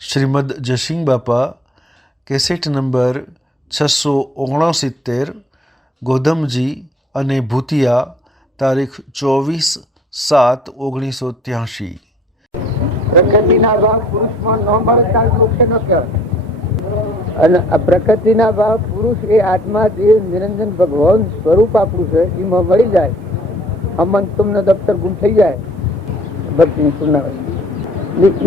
શ્રીમદ જસિંગ બાપા, cassette number 669, ગોધમજી અને ભૂતિયા, તારીખ 24/7/1983. પ્રકૃતિના ભાવ પુરુષમાં ન મળતા મોક્ષ ન કહેવાય. અને આ પ્રકૃતિના ભાવ પુરુષ એ આત્મા દેવ નિરંજન ભગવાન સ્વરૂપ આપણું છે, એમાં મળી જાય. અમન તુમનો દફતર ગુમ થઈ જાય ભક્તિની પૂર્ણ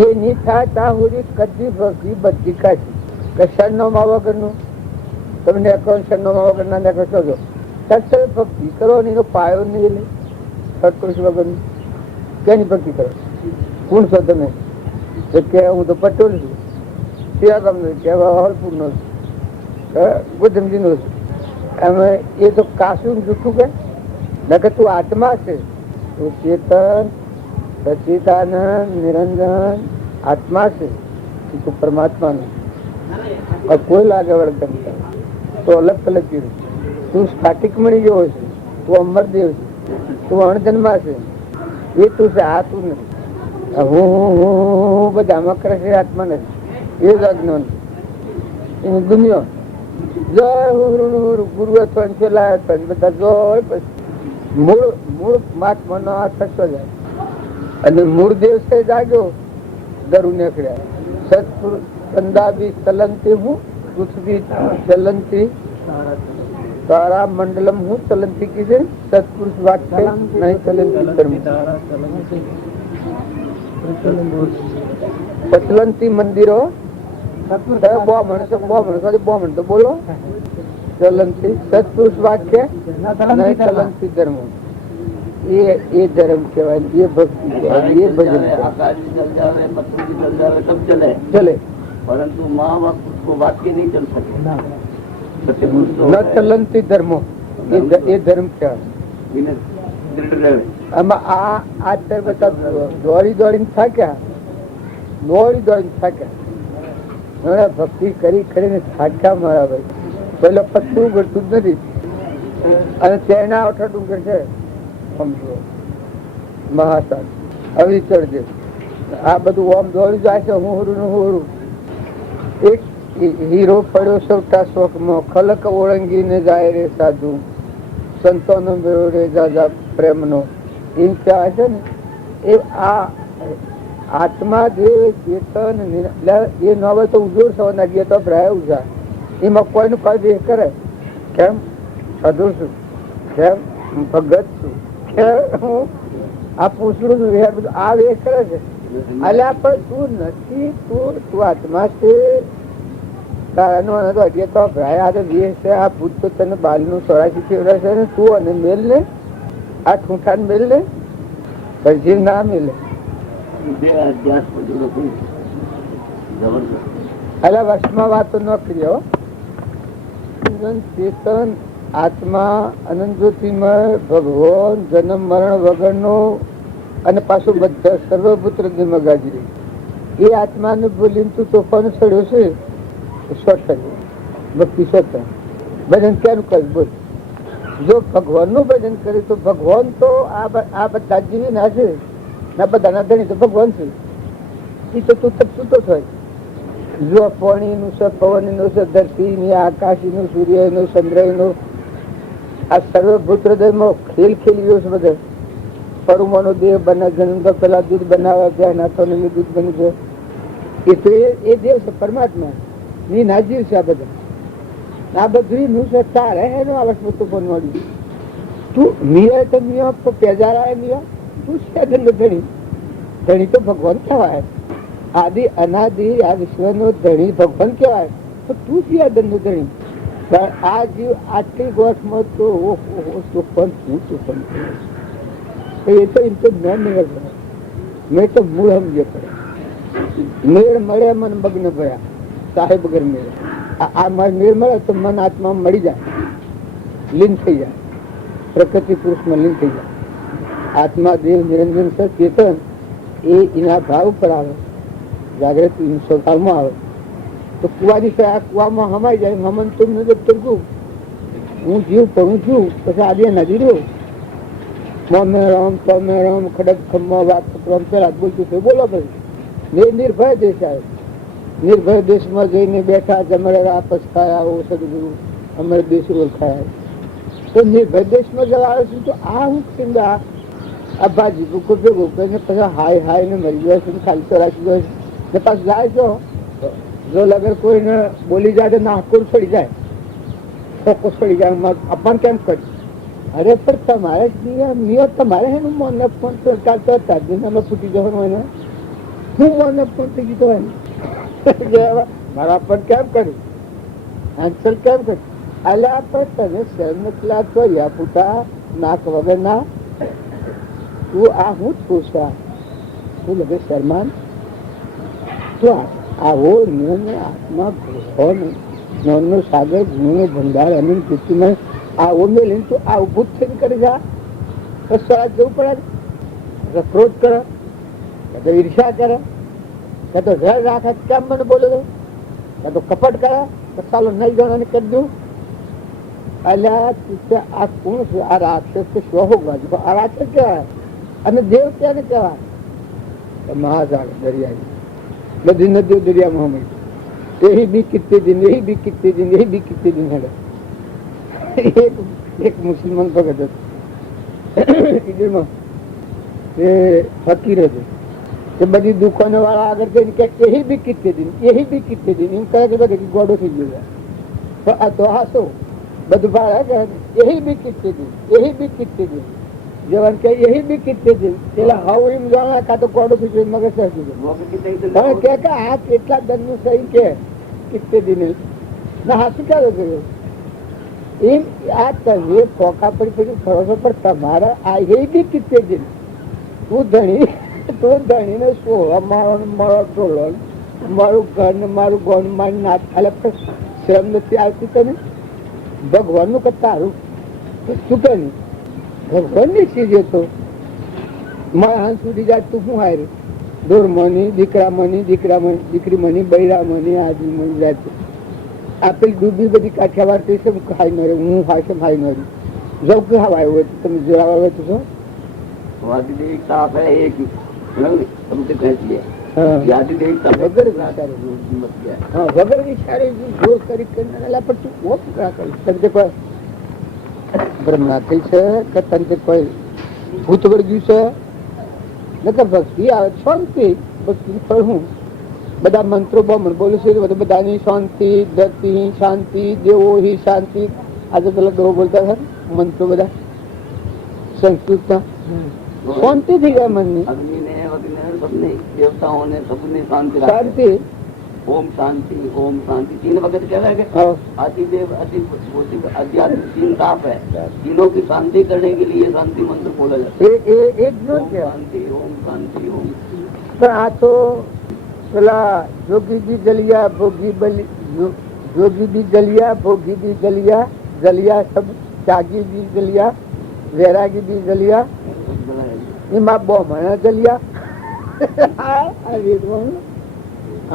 એ ની થાય ત્યાં સુધી કદી ભક્તિ બધી કાઢી કશાળ નો મા વગરનું તમને એકાઉન્ટ નો મા વગર ના દેખો છો સત્ય ભક્તિ કરો ને એનો પાયો નહીં લે સત્પુરુષ વગરનું કેની ભક્તિ કરો? કોણ છો તમે? કે હું તો પટોલ છું, સેવા ગામનો કહેવા હરપુર નો છું, ગોધમજી નો છું. અમે એ તો કાશું જૂઠું કે નકે તું આત્મા છે, તું ચેતન સચિદાનંદ નિરંજન આત્મા છે, તું પરમાત્મા નું કોઈ લાગે વળગ તો અલગ અલગ કીધું. તું સ્ફાટિક મળી ગયો છે, તું અમરદેવ છે, તું અણજન્મા છે, એ તું છે, આ તું નથી. હું બધા આમાં કરે છે, આત્મા નથી. એ જ અજ્ઞાન એની દુનિયા જય ગુરુ અથવા લાયા બધા જોય મૂળ મહાત્મા નો આ થતો જાય. અને મૂળ દેવ છે જાગ્યો દરુ નીકળ્યા. સત્પુરુષ કંદાબી ચલંતી હું પૃથ્વી ચલંતી તારા મંડલમ હું ચલંતી કીધે સત્પુરુષ વાક્ય નહીં ચલંતી ચલંતી મંદિરો બોમણ તો બોલો ચલંતી સત્પુરુષ વાક્ય નહીં ચલંતી ધર્મ. એ ધર્મ કહેવાય, એ ભક્તિ કહેવાય, એ ભજન ચલે परंतु माँ बाप उसको वाक्य नहीं चल सके. ન ચલંતી ધર્મો એ ધર્મ કહેવાય. આમાં આ બધા દોડીને થાક્યા, ભક્તિ કરી કરીને થાક્યા મારા ભાઈ. પેલો પત્તું ગળતું જ નથી અને તેના અઠાટું કરશે મહાસાદ આવી ચડજે. આ બધું ઓમ દોડી જાય છે. હું એક હીરો પડ્યો સૌટા શોકમાં, ખલક ઓળંગીને જાય રે સાધુ, સંતોનો મેળો રે જાજા પ્રેમનો. એમ કહેવાય છે ને. એ આ આત્મા દેવ ચેતન એ ન હોય તો ઉજોડ સવારના ગયા તો ભરાય ઉજા. એમાં કોઈનું કોઈ દેહ કરે કેમ? સાધુ છું, કેમ ભગત છું, હું આ પૂછડું છું, આ વેહ કરે છે. અલ્યા પણ તું નથી, તું આત્મા છે. આ ભૂત તો તને બાલ નું 84 ફેવરા છે ને. તું અને મેલ ને આ ઠૂંઠા મેલ ને પછી ના મેલે. અલ્યા વર્ષમાં વાતો ન કર્યો. ચેતન આત્મા અનંત જ્યોતિમય ભગવાન જન્મ મરણ વગરનો અને પાછું બધા સર્વપુત્ર મગાજી એ આત્માને બોલીને તું તોફાન ચડ્યો છે. ભક્તિ સ્વતઃ ભજન ક્યાંનું કરી બોલ. જો ભગવાન નું ભજન કરે તો ભગવાન તો આ બધા જીવી ના છે, ના બધાના ધણી તો ભગવાન છે. એ તો તું તપસુતો થાય. જો પાણી નું છે, પવન નું છે, ધરતી ની, આકાશી નું, સૂર્ય નું, ચંદ્ર નું, આ સર્વભૂત હૃદયમાં ખેલ ખેલી છે. બધા પરુમાનો દેહ બને, જન્મ પેલા દૂધ બનાવ્યા, ત્યાં નાથો ને દૂધ બન્યું છે. એ તો એ દેવ છે, પરમાત્મા ની નાજીર છે. આ બધા આ બધું નું છે તારે એનો આ વસ્તુ તો પણ મળ્યું. તું મિયા તો મિયા પેજારા મિયા, તું છે ધણી. ધણી તો ભગવાન કહેવાય. આદિ અનાદિ આ વિશ્વ નો ધણી ભગવાન કહેવાય. તો તું છે દંડ ધણી. આ જીવ આટલી ગોઠમાં તો એ તો એમ તો ન મેળ મેં તો મૂળ સમજે પડે. મેળ મળે મને મગ્ન ભર્યા સાહેબ વગર મેળ. આ મારે મેળ મળે તો મન આત્મા મળી જાય, લીન થઈ જાય, પ્રકૃતિ પુરુષમાં લીન થઈ જાય. આત્મા દેવ નિરંજન છે ચેતન એ એના ભાવ ઉપર આવે, જાગૃતિ સ્વભાવમાં આવે તો કુવાની આ કુવામાં હમાઈ જાય. હમન તું નથી, હું જીવ પણ છું. પછી આજે નદી રહ્યો રામ તમે રામ ખડક ખમ્મા વાત પેલા બોલતું બોલો ભાઈ નિર્ભય દેશ આવે. નિર્ભય દેશમાં જઈને બેઠા જમણે આપસ ખાયા આવો સદગુરુ અમારે દેશ ઓળખાયા. તો નિર્ભય દેશમાં જવા આવે છે તો આ હું સિંગા આ ભાજી ભૂકો ભેગો કરીને પછી હાય હાય ને મરી જાય છે, ખાલી તો રાખી જાય છે. પાછું જાય છો જો લગર કોઈને બોલી જાય તો નાકોર છોડી જાય, ચોખ્ખો છોડી જાય, અપમાન કેમ કરી? અરે પણ તમારે નિયત તમારે એનું મોને ફોન ચાલતો હતા દિનમાં ફૂટી જવાનું હોય ને, હું મોને ફોન થઈ ગયો હોય મારા પણ કેમ કર્યું આન્સર કેમ કર્યું? અલ્યા પણ તને શરમતલા તો યા પૂતા નાક વગર ના તું આ હું પૂછા તું લગે શરમાન તું આવો નિર્ણય આત્મા હો ને જ્ઞાનનો સાગર ગુણનો ભંડાર અને પૃથ્વીમાં આવો મેલીને તું આ ઉભું થઈને કરી જા તો સ્વરાજ જવું પડે. રક્રોધ કરે કાં તો ઈર્ષા કરે કાં તો ઘર રાખે કેમ મને બોલે દો કાં તો કપટ કરે તો ચાલો નહીં જણાને કરી દઉં. અલ્યા આ કોણ છે? આ રાક્ષસ કે શું હોગવા આ રાક્ષસ કહેવાય અને દેવ ક્યાંને કહેવાય? મહાસાગર દરિયાની બધી નદીઓ દરિયામાં મળી यही भी कितने दिन यही भी कितने दिन यही भी कितने दिन है. एक मुसलमान भगत फकीर है बड़ी दुकान वाला आगर यही भी कितने दिन यही भी कितने दिन एम कहे कि गोडो थी गयो तो हासो બધું ભાડે यही भी कितने दिन यही भी कितने दिन जवान के यही भी कितने दिन પેલા હાવ એમ જાણા કા તો ગોડો થઈ ગયો મગજ સહી ગયો કે આ કેટલા દન નું સહી કે कितने दिन ना हाथी क्या કર્યો એમ આ તમે ફોકા પડી ફરસો પર તમારા આ એ બી કિતને દિન તું ધણી ને શું મારો ટોલો મારું ઘર ને મારું ગોન મારી નાથ ખાલે શ્રમ નથી આવતી તને ભગવાન નું કરતા સારું શું કે નહીં ભગવાન ની ચીજ તો મારા હાથ સુધી જાય તું શું હારે દોર મની દીકરા મની દીકરી મની બૈરા મની આદમી મની જાય આપેલ ડૂબી બધી કાઠિયાવાડ તે સબ ખાઈ ન હું હાશે ખાઈ ન જબ કે હવા આવ્યો તમે જોવા આવે તો શું વાદી દેખતા આપે એક સમજે કહે છે યાદી દેખતા વગર વિચારે હા વગર વિચારે જોર કરી કરનારા પર તું ઓપ કરા કરી તને કોઈ બ્રહ્મા થઈ છે કે તને કોઈ ભૂત વર્ગ્યું છે નકર ભક્તિ આવે શાંતિ ભક્તિ ફળ હું બધા મંત્રો બમણ બોલું છે બધાની શાંતિ ધરતી શાંતિ દેવો હિ શાંતિ આજે પેલા ગૌ બોલતા હતા મંત્રો બધા સંસ્કૃતમાં શાંતિ થઈ ગયા મનની દેવતાઓને સબની શાંતિ શાંતિ ओम शांति 3 वक्त कह रहे हैं आदिदेव आध्यात्मिक 3 ताप है, तीनों की शांति करने के लिए शांति मंत्र बोला जाता है. ओम शांति ओम. પણ આ તો પેલા જોગી બી જલિયા ભોગી બલી જોગી બી જલિયા ભોગી બી જલિયા જલિયા સબ ત્યાગી બી જલિયા વૈરાગી બી જલિયા એમાં બહુ મને જલિયા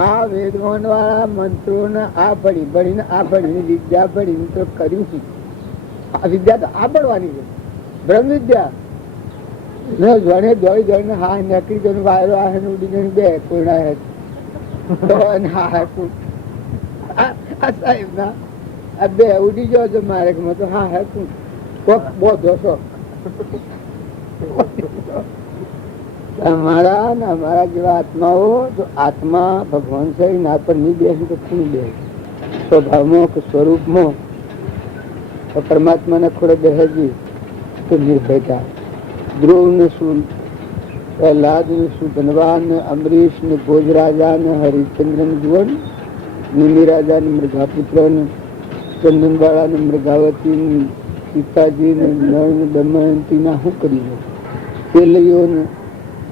આ વેદવાન વાળા મંત્રો ને આ ભણીને આ ભણીને વિદ્યા ભણીને તો કર્યું છે. આ વિદ્યા તો આ ભણવાની છે બ્રહ્મ વિદ્યા ને જોડે જોઈને હા નકરી જઈને વાયરો આ ઉડી જઈને બે કોઈના હે તો હા આ સાહેબ ના આ બે ઉડી જાવ તો મારે તો હા હે તું કોક બહુ દોષો અમારા ને અમારા જેવા આત્માઓ જો આત્મા ભગવાન છે ના પર નહીં બેસે તો શું બેસે સ્વભાવમાં કે સ્વરૂપમાં તો પરમાત્માને ખોડે બેસી તો નિર્ભયતા. ધ્રુવ ને શું પ્રહલાદ ને શું ધનવાન ને અમરીશ ને ભોજરાજા ને હરિશ્ચંદ્ર ને જુવન નિમિરાજા ને મૃગાપુત્ર ને ચંદનબાળા ને મૃગાવતી ને સીતાજી ને નળ ને દમયંતી ના શું કરી પેલીઓ ને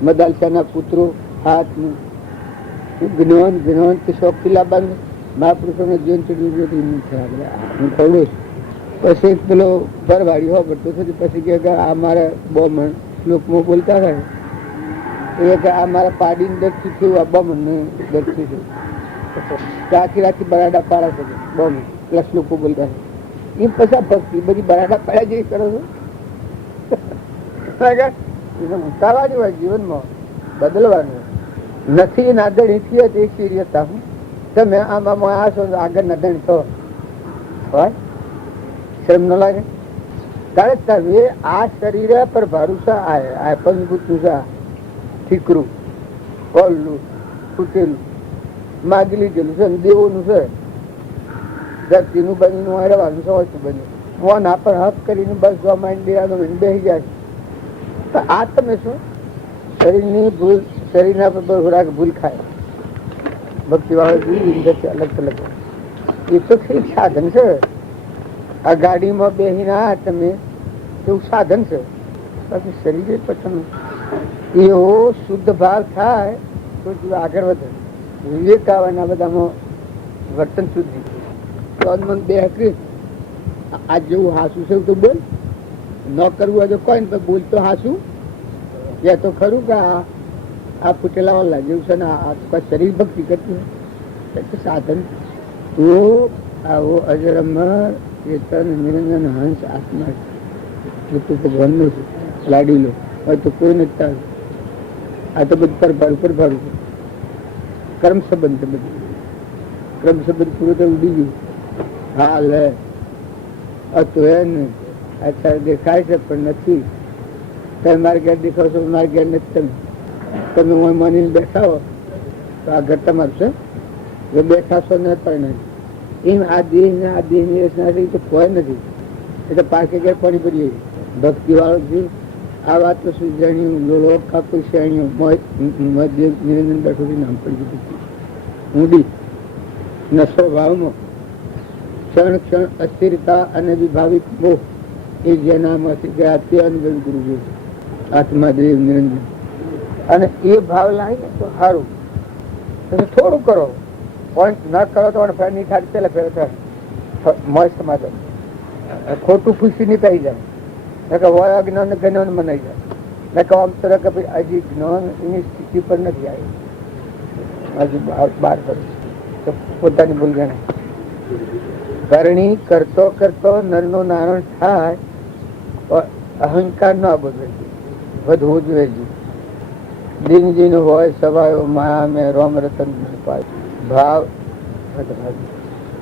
મદાલસાના પુત્રો હાથ જ્ઞાન કે શોખથી લાવવાનું મહાપુરુષોને જીવન ચડ્યું હું કહું પછી પેલો ભરવાડી હો પડતો પછી કે આ મારા બમણ શ્લોકમાં બોલતા થાય એ કે આ મારા પાડીને દર્શી થયું આ બમણ દર્શી થયું આખી રાખી બરાડા પાડા છે બમણ પેલા શ્લોકો બોલતા થાય એ પછી ભક્તિ બધી બરાડા પાડ્યા જેવી કરો છો ઉતારવાની હોય જીવનમાં બદલવાનું નથી નાદણીથી જ એક સિરિયસતા હું તમે આમાં આ છો આગળ નદણ છો હોય શરમ ન લાગે તારે તમે આ શરીર પર ભરોસા આ પંચભૂતનું છે ઠીકરું કોલ્લું ફૂટેલું માગી લીધેલું છે દેવોનું છે ધરતીનું બન્યું રહેવાનું છે ઓછું બન્યું ફોન આપણ હક કરીને બસ જોવા માંડી દેવાનો બેસી જાય તો આ તમે શું શરીરની ભૂલ શરીરના પર ભૂલ ખાય ભક્તિ વાળા અલગ અલગ એ તો એક સાધન છે આ ગાડીમાં બેસીને તમે એવું સાધન છે બાકી શરીર પછી એવો શુદ્ધ ભાવ થાય તો આગળ વધે વિવેક આવવાના બધામાં વર્તન શુદ્ધિ બે હકરી આ જેવું હાસું છે તો બોલ ન કરવું હોય તો કોઈ ને બોલ તો હાસું એ તો ખરું કે આ ફૂટેલા વાળા જેવું છે ને આ કોઈ શરીર ભક્તિ કરતું સાધન તો આવો અજર અમર ચેતન નિરંજન હંસ આત્મા ભગવાનનું છે લાડીલો હોય તો કોઈ નથી તારું આ તો બધું પરભારું કર્મ સંબંધ છે બધું કર્મ સંબંધ પૂરો તો ઉડી ગયું હા લે હતું એ ને અચ્છા દેખાય છે પણ નથી તમે મારે ઘેર દેખાવ છો મારે ઘેર નથી તમે હું માનીને બેઠાવો તો આ ઘર તમારું છે જો બેઠાશો ને પણ એમ આ દેહની રચના તો કોઈ નથી એટલે પાકે ઘેર પાણી પડીએ ભક્તિ વાળો છે આ વાત તો શું જાણ્યું લોક ખાતું શ્રેણીઓ નિરંજન બેઠું નામ પડી ગયું ઊંડી નશો ભાવમાં ક્ષણ ક્ષણ અસ્થિરતા અને વિભાવિક મોહ એ જેનામાંથી ગયા તે અનુભવ ગુરુ આત્માદેવ નિરંજન અને એ ભાવ લાવીને તો સારું તમે થોડું કરો પોઈન્ટ ન કરો તો નહીં થાય પેલા ફેર થાય મસ્ત માટે ખોટું ખુશી નહીં પાઈ જાય હોય અજ્ઞાન જ્ઞાન મનાઈ જાય મેં કહું આમ તો કે ભાઈ હજી જ્ઞાન એની સ્થિતિ પર નથી આવી હજી બહાર તો પોતાની ભૂલ ગણે કરણી કરતો કરતો નરનો નારણ થાય અહંકાર ના વધવું જોઈએ દિન દિન હોય સવાયો માયા મેં રોમ રતન ભાવ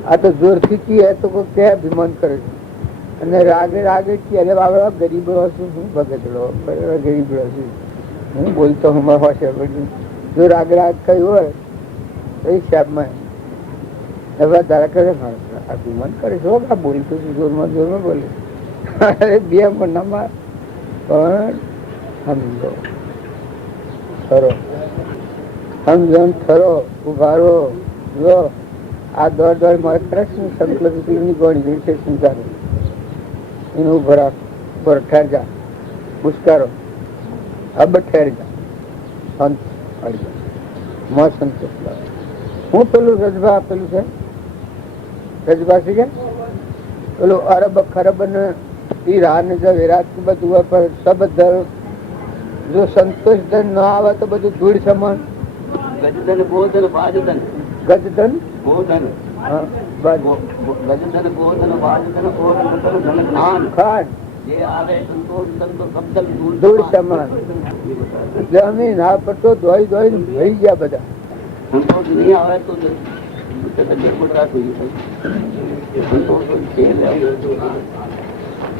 આ તો જોરથી કીએ તો કે અભિમાન કરે છે અને રાગે રાગે ક્યારે બાબા ગરીબ છું હું ભગતડો ગરીબ છું હું બોલતો હું હોશે જો રાગ રાગ કયું હોય તો એ હિસાબમાં હવે તારા કરે અભિમાન કરે છો આ બોલતું છું જોરમાં બોલે બે મનામાં પણ સમજો ખરો સમજણ ખરો ઉભારો જો આ દોડ મારે કૃષ્ણ સંકલ્પ ની ગોળી છે સંસારો એનું ઉભર ઠેર જા પુષ્કારો અબ ઠેર જા સંત સંતોષ હું પેલું રજભા પેલું છે રજભા છે કે પેલું અરબ ખરબ ને હીરા ને વિરાટ બધું પર સબ ધર્મ જો સંતોષ ધન ન આવે તો બધું ધૂળ સમાન ગજધન ગોધન બાજધન ગજધન ગોધન ગજધન ગોધન બાજધન ધન ખાન ખાન જે આવે સંતોષ ધન તો શબ્દ ધૂળ સમાન જમીન આ પટ્ટો ધોઈ ભરી ગયા બધા સંતોષ નહીં આવે તો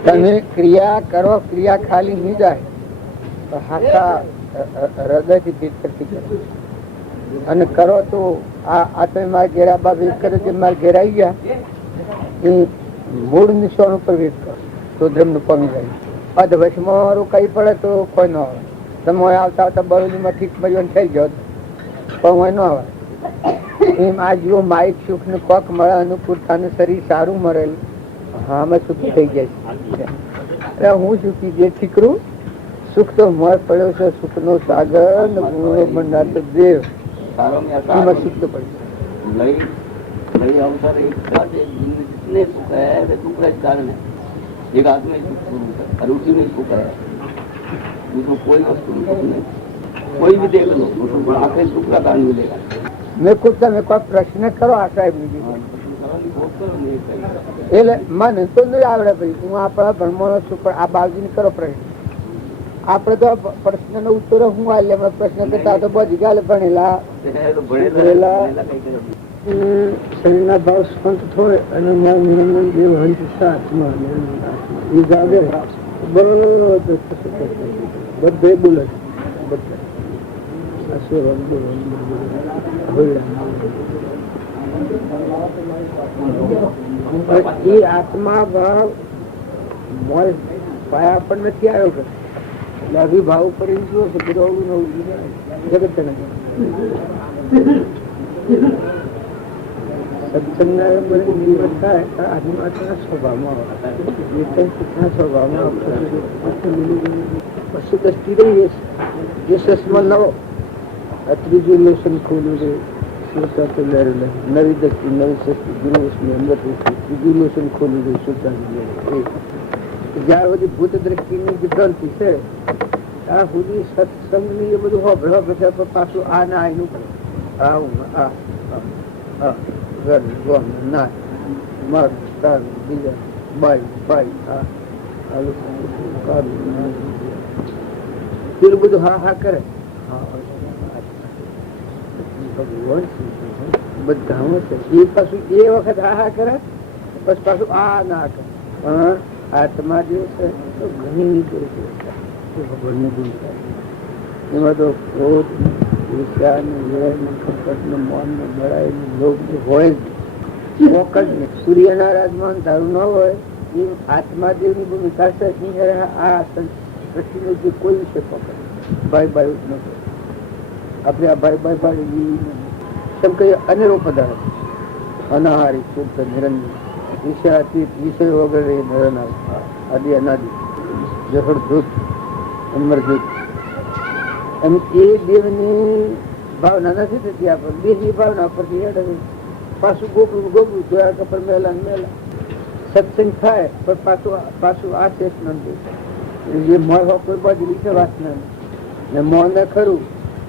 તમે ક્રિયા કરો ક્રિયા ખાલી નહીં જાય તો હાથા હૃદયથી ભીતરથી કરો અને કરો તો આ તમે મારા ઘેરા બાબી કરે કે મારા ઘેર આવી ગયા એ મૂળ નિશાન ઉપર વેદ કરો તો ધર્મ નું પામી જાય અધવશમાં રોકાઈ પડે તો કોઈ ન આવે તમે આવતા આવતા બરોલીમાં ઠીક મર્યો થઈ જાઓ પણ હોય ન આવે એમ આ જીવો માઇક સુખ ને કોક મળે અનુકૂળતાનું શરીર સારું મળેલ હા અમે સુખી થઈ ગયા છે હું સુખી જે ઠીકરું સુખ તો મળ પડ્યો છે સુખ નો સાગર ગુણો ભંડાર તો દેવ એમાં સુખ તો પડશે जितने सुख है वे दुख का कारण है एक आत्मा रुचि में सुख है दूसरों कोई वस्तु नहीं कोई भी देख लो दूसरों आखिर सुख का कारण मिलेगा મેં કોઈ તમે કોઈ પ્રશ્ન કરો આ સાહેબ એટલે મને તો નહીં આવડે ભાઈ હું આપણા ભણવાનો છું પણ આ બાજુ કરો પ્રશ્ન આપડે તો પ્રશ્ન નો ઉત્તર હું આલે પ્રશ્ન કરતા તો બધી ગાલે ભણેલા શરીરના ભાવ સ્પંદ હોય અને નિરંજન દેવ હંસ આત્મા નિરંજન આત્મા એ જાગે બરોબર બધે બોલે એ આત્મા ભાવ પાયા પણ નથી આવ્યો કે એટલે અભિભાવ ઉપર જુઓ છે બધું નવું જગત સત્સંગ થાય આત્માના સ્વભાવમાં પશુ દ્રષ્ટિ રહીએ જે સસમાં નવો આ ત્રીજું લોસન ખોલું છે નવી દ્રષ્ટિ નવી સસ્તી ગુરુવશની અંદર ત્રીજું લોસન ખોલું છે જ્યાં બધી ભૂત દ્રષ્ટિની જે ગ્રંથિ છે ત્યાં સુધી સત્સંગની એ બધું હોભળે પાછું આ ના એનું પેલું બધું હા હા કરે બધા એ પાછું એ વખત હા હા કરે બસ પાછું આ ના કરે પણ આત્મા જે છે તો ઘણી ભગવાનની ભૂલ થાય એમાં તો ક્રોધ સૂર્યના રાજમાન ધારું ન હોય એ આત્માદેવ ની ભૂમિકા છે આ દ્રષ્ટિનો જે કોઈ વિશે પકડ ભાઈ ભાઈ ન આપણે આ ભાઈ ભાઈ ભાઈ એમ કહીએ અનેરો પદાર્થ અનાહારી શુદ્ધ નિરંજન વિષયાતીત વિષય વગેરે નરનાર આદિ અનાદિ જહરજૂત અમરજૂત અને એ દેવની ભાવના નથી થતી આપણે દેહની ભાવના પરથી પાછું ગોબરું ગોબરું જોયા કપર મેલા મેલા સત્સંગ થાય પણ પાછું આ શેષ નથી જે મોહ કોઈ બાજુ લીધે વાસના ને મોહ ને ખરું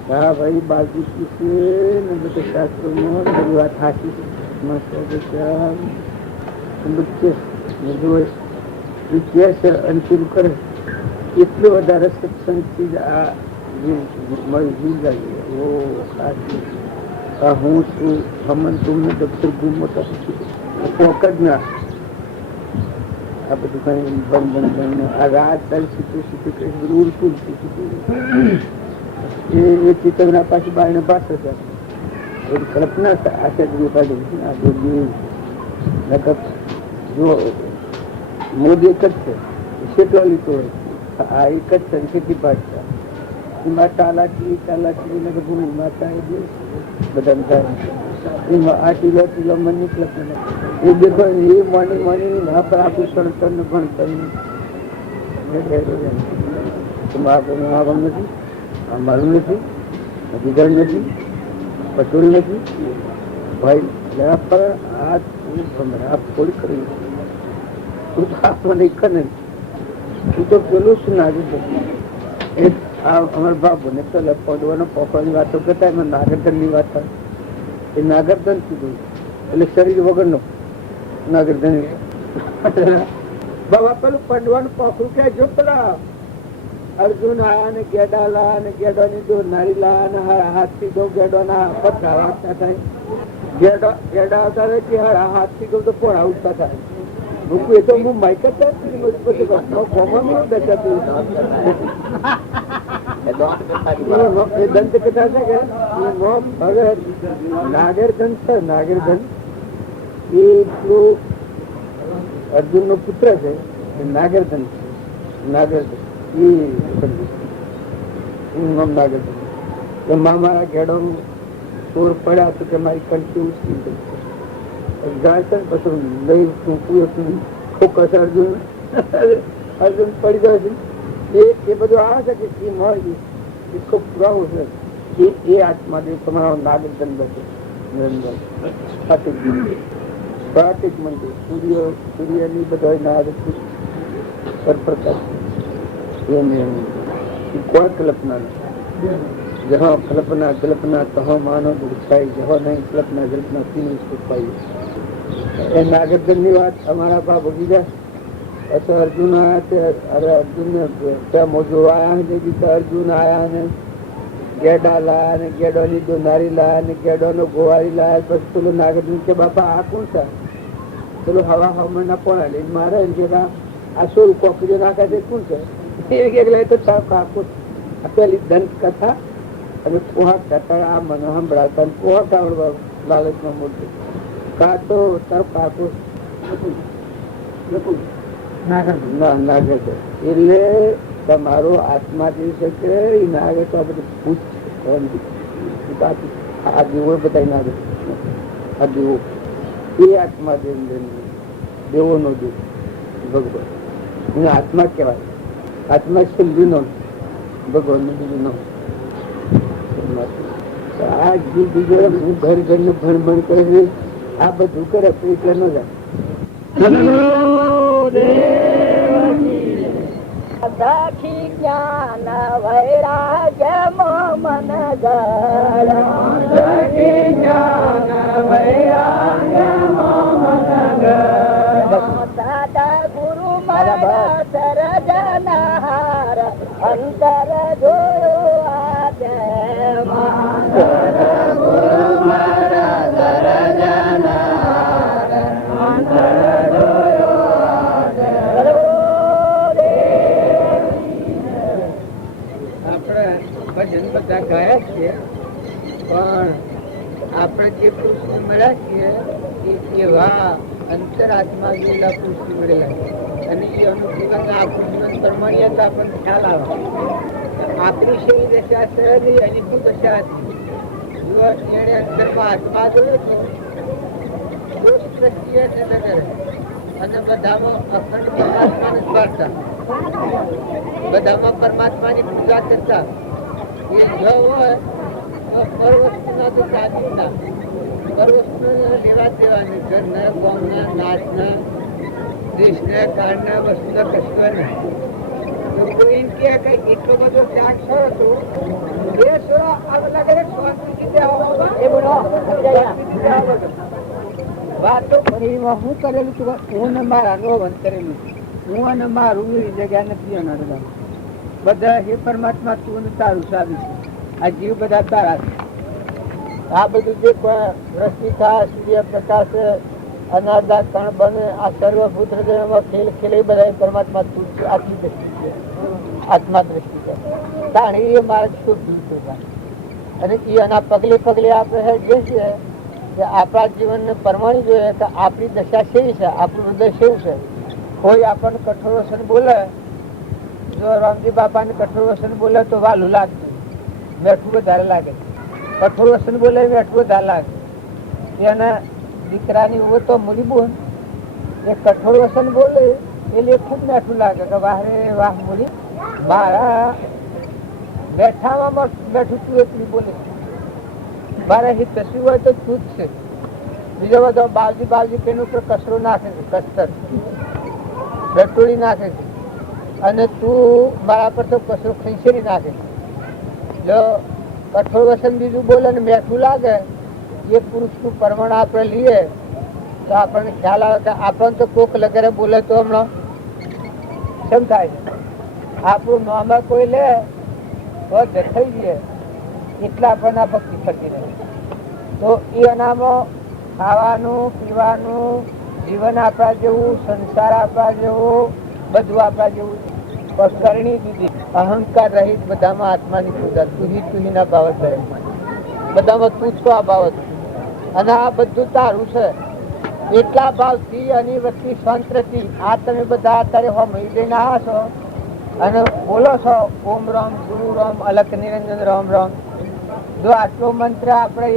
હા ભાઈ બાજુ છે ને બધા શાસ્ત્રોમાં બધી વાત સાચી છે અંતિમ કરે એટલો વધારે સત્સંગથી આ હું છું હમન તુમને દફતર ગુમો પોકડ ના આ બધું કઈ બંધ આ રાત ચાલ શીખી બધું ઉલટું એ ચિત્રના પાછી બારને પાસે છે બધી કલ્પના આચાર્ય પાડી જો મોદી એક જ છે કેટલો લીધો હોય આ એક જ છે કેટલી પાછા એમાં ચાલાકી ભૂમિ માતા બધા એમાં આ ટીલો મનની કલ્પના એ દેખો એ માની આભૂષણ ભણતર નથી આ મારું નથી બીજા નથી પટોલ નથી ભાઈ જરા પર આ થોડી કરી તું તો આપણને કર નહીં તું તો પેલું શું નાગર અમારા બાબુ ને પેલા પડવાનો પોકવાની વાતો કરતા એમાં નાગરધન ની વાત થાય એ નાગરધન કીધું એટલે શરીર વગરનો નાગરધન બાબા પેલું પડવાનું પોખરું કે જો પેલા અર્જુન આયા ને ગેડા લા ને ગેડો ની દો નારી લા ને હાથ થી દો ગેડો ના પથરા વાગતા થાય ગેડા આવતા રહે કે હાથ થી દો તો પોળા ઉઠતા થાય એ તો હું માઇક જ દંત કથા છે કે નાગરધન છે નાગરધન એ અર્જુન નો પુત્ર છે નાગરધન નાગરધન નાગરધન મારા ઘેડો ચોર પડ્યા તો કે મારી કંઠી ઉચકી ફોકસ અર્જુન પડી જાય છે એ બધું આવે છે કે ખૂબ પુરાવું છે એ આત્માદેવ તમારો નાગરધન બસે સ્ફાટિક મંદિર સૂર્યની બધા નાગ પ્રકાશ કોણ કલ્પના જहाँ कल्पना तहाँ मानो दुर्छाई जहाँ नहीं कल्पना तीन पाई એ નાગરધન ની વાત અમારા બાપ બીજા પછી અર્જુન આયા અર્જુન ને ત્યાં મોજો આયા અર્જુન આયા ને ગેડા લાલ ને ગેડોની દોનારી લાલ ને ગેડોનો ગોવાળી લાલ. પછી પેલું નાગરજન કે બાપા આ કોણ છે? પેલું હવા હવામાન ના પોણા લઈને મારે કે આ શું કોકરીઓ નાખે છે કોણ છે? એ તો કાકું પેલી દંત કથા અને પોહા કથા આ મને સંભળાવતા પોહા કાવડવા લાલચમાં મોટું કા તો તારું કાકું નાગે છે. એટલે તમારો આત્મા જે છે કે એ નાગે તો આ બધું પૂછ આ દેવો બધા નાગે આ દેવો એ આત્મા દેવો નો દેવ ભગવાન એને આત્મા કહેવાય. આત્મા છેલ્લું નો ભગવાન નું બીજું નામ. આ બીજો હું ઘર ઘર ને ભણ કરે છે આ બધું કરે એટલે ન જાય. દાખી જ્ઞાન વૈરાગ્ય મન દાદા ગુરુ મારા સર્જનહાર અંતર ભજન બધા ગાયા છીએ પણ આપણે જે પુરુષ મળ્યા છીએ એવા અંતરાત્મા જેટલા પુરુષ મળેલા અને એ અનુજીવન આપણું જીવન પ્રમાણીએ તો આપણને ખ્યાલ આવે. આપણી શેરી દશા સહજ અને શું દશા હતી જો એને અંતરમાં આત્મા જોયો તો દોષ દ્રષ્ટિએ અને બધામાં અખંડ પરમાત્માને સ્વાર્થતા બધામાં પરમાત્માની પૂજા કરતા. એ જો હોય તો પર વસ્તુના તો સાધુ ના પર વસ્તુ લેવા દેવાની ઘરના ગામના નાચના દેશના કાળના વસ્તુના કશું નહીં. કોઈ એમ કે એટલો બધો ત્યાગ થયો હતો એ વાતો ફરીમાં હું કરેલું છું હું ને મારા નો વન કરેલું હું અને મારું એ જગ્યા નથી એના બધા હે પરમાત્મા તું ને તારું સાબિત આ જીવ બધા તારા છે. આ બધું જે દ્રષ્ટિ થાય સૂર્યપ્રકાશ અનાદા કણ બને આ સર્વભૂત હૃદયમાં ખેલ ખેલે બધા પરમાત્મા તું છે. આટલી દ્રષ્ટિ છે આત્મા દ્રષ્ટિ છે કારણ એ મારા શુભ જીવ અને એ આના પગલે પગલે આપણે હેડીએ છીએ કે આપણા જીવનને પરમાણી જોઈએ કે આપણી દશા કેવી છે, આપણું હૃદય કેવું છે. કોઈ આપણને કઠોર વસન બોલે, જો રામજી બાપાને કઠોર વસન બોલે તો વાલું લાગતું, મેઠું વધારે લાગે. કઠોર વસન બોલે મેઠું વધારે લાગે. એના દીકરાની ઉંમર તો મુરીબુન એ કઠોર વસન બોલે એટલે ખૂબ મેઠું લાગે કે વાહ રે વાહ મુરી મારા બેઠામાં બેઠું તું એટલી બોલે મારા હિત કશું હોય તો તું જ છે. બીજો બધો બાવજી બાવજી તેનું પર કચરો નાખે છે, કસ્તર બેટોળી નાખે છે અને તું મારા પર તો કચરો ખીંચેરી નાખે છે. જો કઠોર વસન બીજું બોલે ને મેઠું લાગે એ પુરુષનું પ્રમાણ આપણે લઈએ તો આપણને ખ્યાલ આવે કે આપણને તો કોક લગરે બોલે તો હમણાં કેમ થાય. આપણું નામ કોઈ લે તો દેખાઈ જઈએ એટલા આપણને આ ભક્તિ થતી રહે. તો એ અનામાં ખાવાનું પીવાનું જીવન આપણા જેવું, સંસાર આપણા જેવું, બધું આપણા જેવું કરણી દીધી અહંકાર રહિત બધામાં આત્માની પૂજા તુહીના બાબત રહે. બધામાં તું છો આ બાબત અને આ બધું તારું છે એટલા ભાવથી અને વચ્ચે સ્વતંત્રથી આ તમે બધા અત્યારે હોમઈ લઈને આવ્યા છો અને બોલો છો ઓમ રામ ગુરુ રામ અલખ નિરંજન રામ રામ. જો આટલો મંત્ર આપણે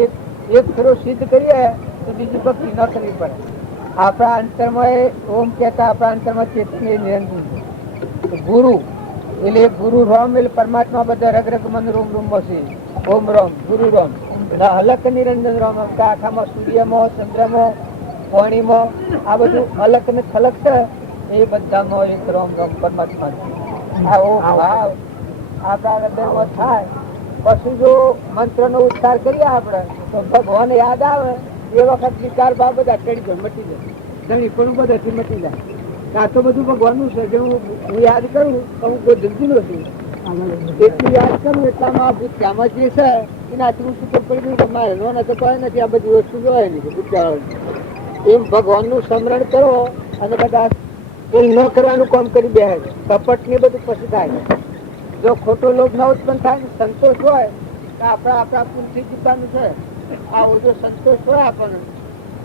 એક ફેરો સિદ્ધ કરીએ તો બીજી ભક્તિ ન કરવી પડે. આપણા અંતરમાં ઓમ કહેતા આપણા અંતરમાં ચેતની નિરંજન ગુરુ એટલે ગુરુ રામ એટલે પરમાત્મા બધા રગ રગ મન રોમ રોમ છે. ઓમ રામ ગુરુ રામ અલખ નિરંજન રામ આખામાં સૂર્યમાં ચંદ્રમાં પાણીમાં આ બધું અલગ ને ખલક છે એ બધામાં એક રામ રામ પરમાત્મા છે. ભાવ આપણા હૃદયમાં થાય પછી જો મંત્ર નો ઉચ્ચાર કરીએ આપણે તો ભગવાન યાદ આવે એ વખત વિચાર ભાવ બધા ચડી જાય, મટી જાય, ધણી પણ બધાથી મટી જાય. આ તો બધું ભગવાનનું છે. જે હું યાદ કરું તો હું કોઈ જલ્દી નથી એટલી યાદ કરું એટલામાં ભૂત્યામાં જે છે એનાથી હું શું પડી ગયું કે મારે નો તો કોઈ નથી, આ બધી વસ્તુ જોવાય નહીં ભૂત્યા એમ ભગવાનનું સ્મરણ કરો અને બધા એ ન કરવાનું કામ કરી બે કપટ ને બધું પછી થાય. જો ખોટો લોભ ન ઉત્પન્ન થાય ને સંતોષ હોય તો આપણા પુનથી જીવવાનું છે, આવો જો સંતોષ હોય આપણને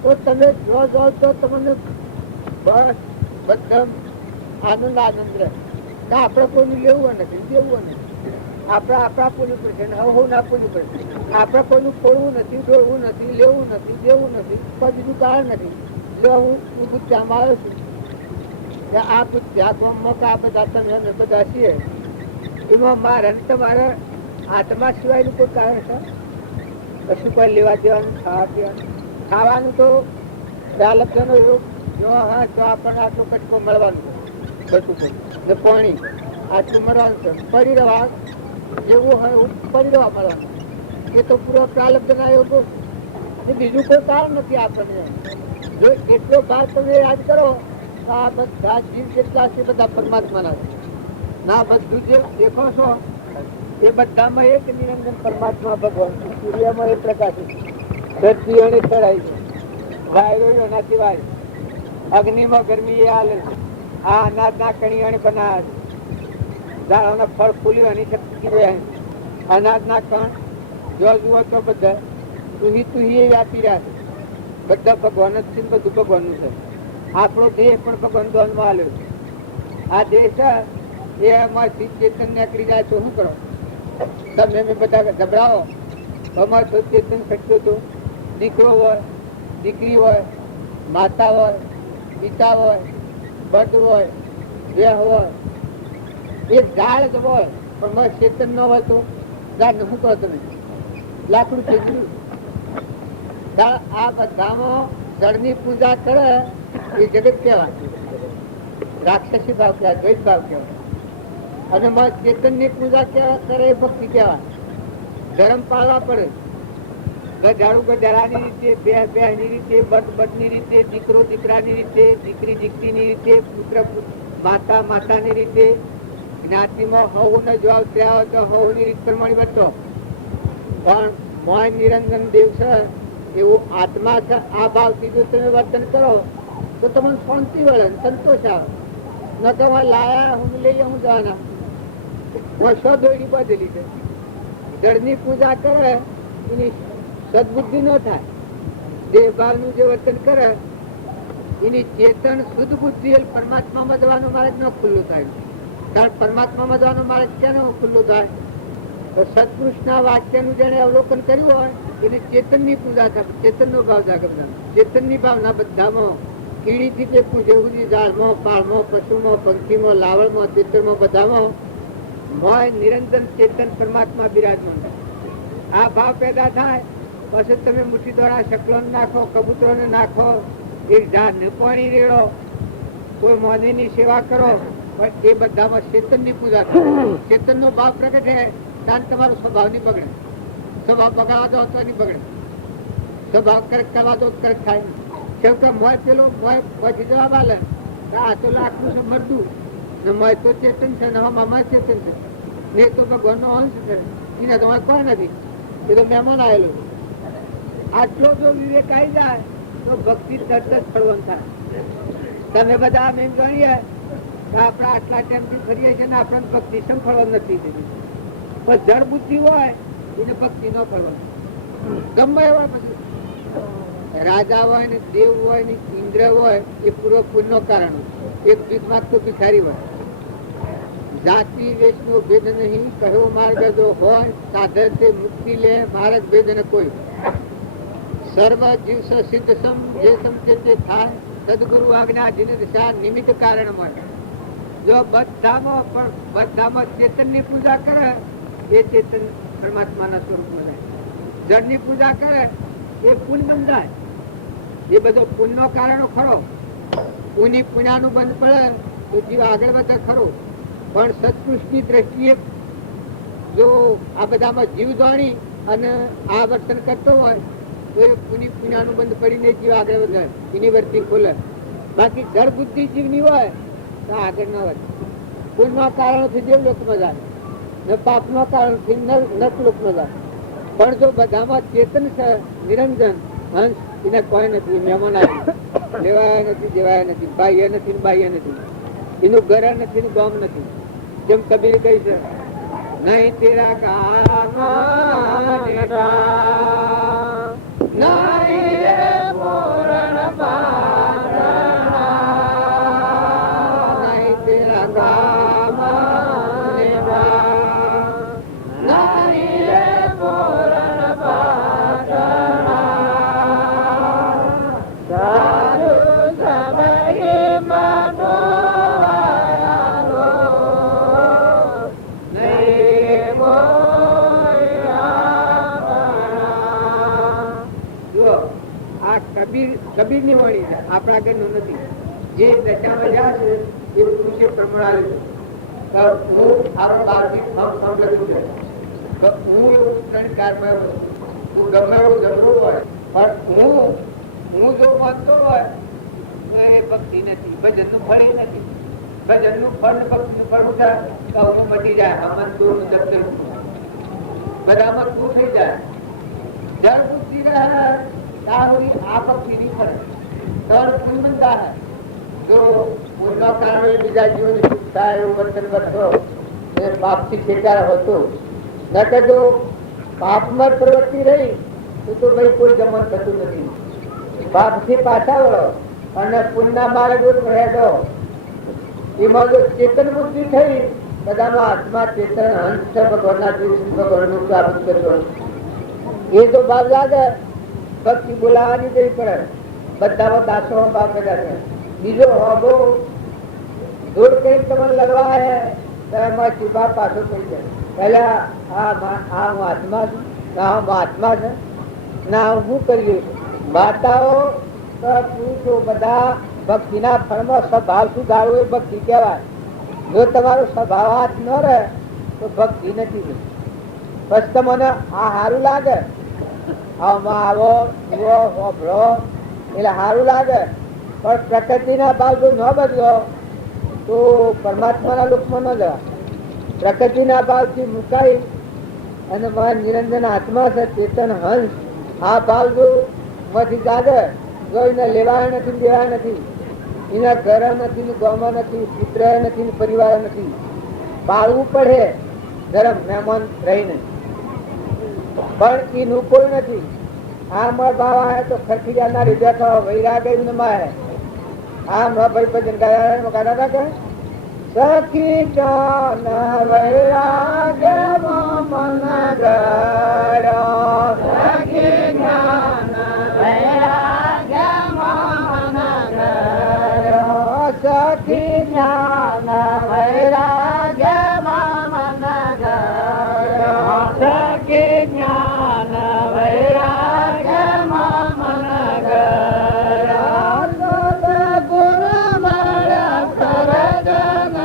તો તમે જો જાઓ તો તમને બસ બધા આનંદ રહે. આપણે કોઈનું લેવું નથી દેવું નથી, આપણે આપણા પૂરું પડશે હું ના પૂરું પડશે. આપણે કોઈનું ખોલવું નથી, દોડવું નથી, લેવું નથી, દેવું નથી, કોઈ બીજું કારણ નથી. જો હું ગુચ્ચામાં આવ્યો છું આ ગુચ્ચા ગામમાં આ બધા તમે બધા છીએ એમાં મારે તમારે આત્મા સિવાયનું કોઈ કારણ છે કશું કોઈ લેવા દેવાનું ખાવા પીવાનું? ખાવાનું તો ચાલકનો યોગ જો હા તો આપણને આટલો કટકો મળવાનું બધું ને પાણી આટલું મળવાનું છે. પડી રહેવા જેવું હોય એવું પડી રહેવા મળવાનું એ તો પૂરો પ્રાલબ્ધ ના યોગ, બીજું કોઈ કારણ નથી આપણને. જો એટલો ભાગ તમે યાદ કરો તો આ બધા જીવ જેટલા છે બધા પરમાત્માના છે. ના બધું જે દેખો છો એ બધામાં એક નિરંજન પરમાત્મા ભગવાન. સૂર્યમાં એ પ્રકાશિત, ધરતીઓને ચડાય છે, વાયુ એના સિવાય, અગ્નિમાં ગરમી એ હાલે છે, આ અનાજના કણિયાને બનાવે છે, ઝાડોના ફળ ફૂલ્યું એની શક્તિ રહે, અનાજના કણ જો જુઓ તો બધા તુહી એ વ્યાપી રહ્યા છે. બધા ભગવાન જ છે, બધું ભગવાનનું છે. આપણો દેહ પણ ભગવાન દ્વારમાં આવ્યો છે. આ દેહ છે એ અમારથી ચેતન નીકળી જાય તો શું કરો તમે બધા ગભરાવો? અમારે ચેતન શકશો તો દીકરો હોય, દીકરી હોય, માતા હોય, પિતા હોય, બળ હોય, દેહ હોય, એ ઝાડ જ હોય પણ મારે ચેતન ન હોય તો ઝાડ ને શું કરો તમે? લાકડું ચેતનું. આ બધામાં જળની પૂજા કરે એ જગત કહેવાય, રાક્ષસી ભાવ કહેવાય, દ્વૈત ભાવ કહેવાય. અને ચેતન ની પૂજા કરે એ ભક્તિ કહેવાય. ધર્મ પાળવા પડે, ગધાડું ગધારાની રીતે, બેની રીતે, બટની રીતે, દીકરો દીકરાની રીતે, દીકરી દીકરીની રીતે, પુત્ર માતા માતાની રીતે, જ્ઞાતિમાં હવ ને જવાબ ત્યાં હોય તો હવ ની રીત પ્રમાણે વર્તો. પણ મોય નિરંજન દેવ છે એવું આત્મા છે, આ ભાવથી જો તમે વર્તન કરો તો તમને શાંતિ વળે, સંતોષ આવે. ન તો લાયા હું લઈએ હું જવાના વર્ષો દોડી બાંધેલી છે. જળની પૂજા કરે એની સદબુદ્ધિ ન થાય. દેહ ભાવનું જે વર્તન કરે એની ચેતન શુદ્ધ બુદ્ધિ પરમાત્મામાં જવાનો માર્ગ ન ખુલ્લું થાય. કારણ પરમાત્મામાં જવાનો માર્ગ ક્યાં ખુલ્લું થાય? તો સત્પુરુષના વાક્યનું જેને અવલોકન કર્યું હોય એની ચેતનની પૂજા થાય, ચેતનનો ભાવ જાગે. ચેતનની ભાવના બધામાં કીડીથી કે પૂજેવું ઝાડમાં, પાળમાં, પશુમાં, પંખીમાં, લાવણમાં, ચિત્રમાં બધામાં મોય નિરંજન ચેતન પરમાત્મા બિરાજમાન. આ ભાવ પેદા થાય પછી તમે મુઠ્ઠી દ્વારા શકલોને નાખો, કબૂતરોને નાખો, એક ઝાડને પાણી રેડો, કોઈ મોનીની સેવા કરો, પણ એ બધામાં ચેતનની પૂજા કરો. ચેતનનો ભાવ પ્રગટ છે ત્યાં તમારો સ્વભાવ નહીં બગડે. સ્વભાવ બગાડવા દો તો નહીં બગડે, સ્વભાવ કરક કરવા દો કરક થાય. છેવટે મોય પેલો મોય પછી જવાબ આલે આ તો લાખનું છે મરદું ને મોય તો ચેતન છે ને હવામાં ચેતન છે ને તો ભગવાનનો અંશ છે, એને તો કોઈ નથી, એ તો મહેમાન આવેલું. આટલો જો વિવેક આવી જાય તો ભક્તિ તરત જ ફળવન થાય. તમે બધા એમ ગણીએ કે આપણે આટલા ટાઈમથી ફરીએ છીએ ને આપણને ભક્તિ સમ ફળવા નથી દીધી. પણ જળ બુદ્ધિ હોય એને ભક્તિ ન ફળવાની ગમે હોય. પછી રાજા હોય ને દેવ હોય ને ઇન્દ્ર હોય એ પૂર્વ પુણ્ય નો કારણ. એક ભીખ માંગતો ભિખારી હોય. જાતિ વેશ નો ભેદ નહીં, કહ્યો માર્ગ જો હોય સાધન તે મુક્તિ લે, માર્ગ ભેદ ન કોઈ. સર્વ જીવ સિદ્ધ સમ જે સમજે તે થાય, સદગુરુ આજ્ઞા જીન દિશા નિમિત્ત કારણ મળે. જો બધામાં પણ બધામાં ચેતન ની પૂજા કરે એ ચેતન પરમાત્માના સ્વરૂપમાં જાય. જળની પૂજા કરે એ પુણ્ય બંધાય. એ બધો પુણ્યનો કારણો ખરો. પુણ્યાનું બંધ પડે તો જીવ આગળ વધે ખરો. પણ સત્પુરુષની દ્રષ્ટિએ જો આ બધામાં જીવ જાણી અને આ વર્તન કરતો હોય તો એ પુણ્યાનું બંધ પડીને જીવ આગળ વધે, એની વર્તી ખોલે. બાકી જળ બુદ્ધિ જીવની હોય તો આગળ ન વધે. પુણ્યના કારણોથી દેવ લોકમાં જાય. ને પાપના કારણથી નરકલોકનો જાય. પણ જો બધામાં ચેતન છે, નિરંજન હંસ, એને કોઈ નથી, મહેમાન આવી લેવાયા નથી, દેવાયા નથી, બાહ્ય નથી, બાહ્ય નથી, એનું ઘર નથી, ગામ નથી. જેમ કબીર કહી છે, નહીં તેરા કામ કબીર ની વાણી છે, આપણા આગળ નું નથી. જે દશામાં જ્યાં છે એ પુરુષે પ્રમાણે હું આપણા બાળકી સમજતું છે. હું એવું સંસ્કારમાં હું ગમે એવું જરૂર હોય, પણ હું જો વાંચતો હોય તો એ ભક્તિ નથી. ભજન નું ફળ એ નથી. ભજન નું ફળ ને ભક્તિ નું ફળ ઉઠે તો હું મટી જાય. અમન તું દફતર બધામાં તું થઈ જાય. જળ બુદ્ધિ રહે આ ભક્તિ ની ફરજ તળ પુન બનતા હૈ. જો પુણ્ય કારણે બીજા જીવન શીખતા એવું વર્તન કરતો એ પાપથી છેટાર હતું. ન કે જો પાપમાં પ્રવૃત્તિ રહી તો ભાઈ કોઈ ગમન થતું નથી. પાપથી પાછા વળો અને પુણ્યના માર્ગ રહેતો. એમાં જો ચેતન બુદ્ધિ થઈ, બધાનો આત્મા ચેતન હંસ છે, ભગવાનના ભગવાનનું પ્રાપ્ત કરતો. એ જો ભાવ લાગે ભક્તિ બોલાવાની જઈ પડે. બધામાં દાસો ભાવ બધા છે. બીજો હોબો દૂર કઈ તમને લગવા હે તો એમાં ચૂપા પાછો થઈ જાય. પેલા આ હું આત્મા છું, ના હું આત્મા છે, ના હું કર્યું. માતાઓ પુરુષો બધા ભક્તિના ફળમાં સ્વભાવ સુધારવો એ ભક્તિ કહેવાય. જો તમારો સ્વભાવ હાથ ન રહે તો ભક્તિ નથી. બસ તમને આ સારું લાગે, આમાં આવો જુઓ હોભળો એટલે સારું લાગે, પણ પ્રકૃતિના ભાવ જો ન બદલો તો પરમાત્માના લોકમાં ન જવા. પ્રકૃતિના ભાવથી મુકાઈ અને મહાન નિરંજન આત્મા છે, ચેતન હંસ, આ ભાવ જો માંથી જાગે, જો એને લેવાય નથી, દેવાય નથી, એના ઘર નથી, ગામમાં નથી, પુત્ર નથી, પરિવાર નથી, પાળવું પડે ધર્મ મહેમાન રહીને, પણ એનું કોઈ નથી. આમ ભાવ આવે તો ખર્ચી જનારી બેઠો વૈરાગ માં આમ ભાઈ ભજન ગાતા કે સખી જાન વૈરાગ મન ગરો, સખી જ્ઞાન વૈરાગ મન ગરો, સખી જ્ઞાન વૈરાગ મન ગરો, સખી જ્ઞાન વૈરાગ મન ગરો, ગુરુ મારા સર્વજન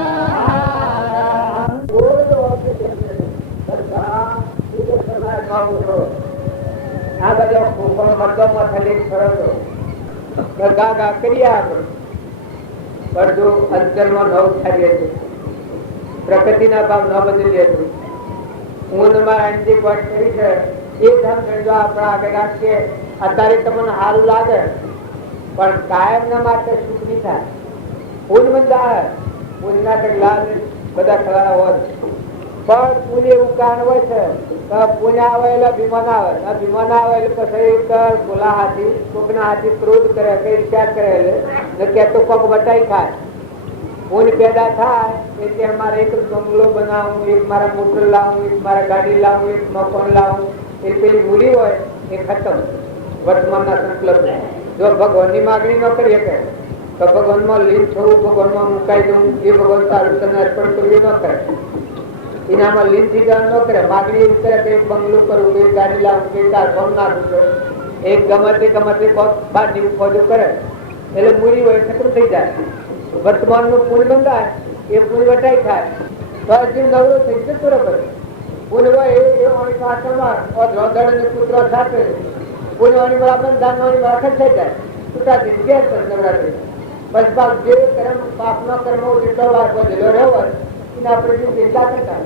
આ બધા મતલબમાં થયેલી ફરજો ગા કરી આપણે બધું અંતરમાં નવ થાય છે. પ્રકૃતિના ભાવ ન બદલી હતું. હું મારા અંતિમ વાત કરી છે એ ધર્મ જો આપણા આગળ રાખીએ. અત્યારે તમને સારું લાગે પણ કાયમ ના માટે સુખ નહીં થાય. પૂન બંધા પૂનના કેટલા બધા ખરા હોય, પણ પૂન એવું કારણ હોય છે પુણ્ય આવે એટલે અભિમાન આવે, અભિમાન આવે એટલે પછી બોલા હાથી કોકના હાથી ક્રોધ કરે, કઈ વિચાર કરે એટલે તો પગ વટાઈ ખાય. પુણ્ય પેદા થાય એટલે અમારે એક બંગલો બનાવું, એક મારા મોટર લાવું, એક મારા ગાડી લાવું, એક મકાન લાવું, એ પેલી મૂડી હોય એ ખતમ વર્તમાનના સંકલ્પ. જો ભગવાનની માગણી ન કરી શકે તો ભગવાનમાં લીન થવું, ભગવાનમાં મુકાઈ જવું, એ ભગવાન તારું તને અર્પણ કરવું ન કરે. એનામાં લીન થઈ જવાનું ન કરે. માગણી એવું કરે કે એક બંગલો કરવું, એક ગાડી લાવવું, એક કારખાનું નાખવું, એક ગમતે બહાર જેવું ફોજો કરે એટલે મૂડી હોય ખતમ થઈ જાય. વર્તમાન નું પુલ બંધાય એ પુલ વટાઈ થાય તો હજી નવરો થઈ જતો કરે. પુલ હોય એ પુત્ર સાથે પુલ વાળી વાળા બંધાન વાળી વાખત થઈ જાય છૂટાથી ઘેર પર નવરાત્રી. પછી જે કર્મ પાપ નો કર્મ જેટલો વાર બધેલો રહ્યો હોય એને આપણે ચિંતા કરતા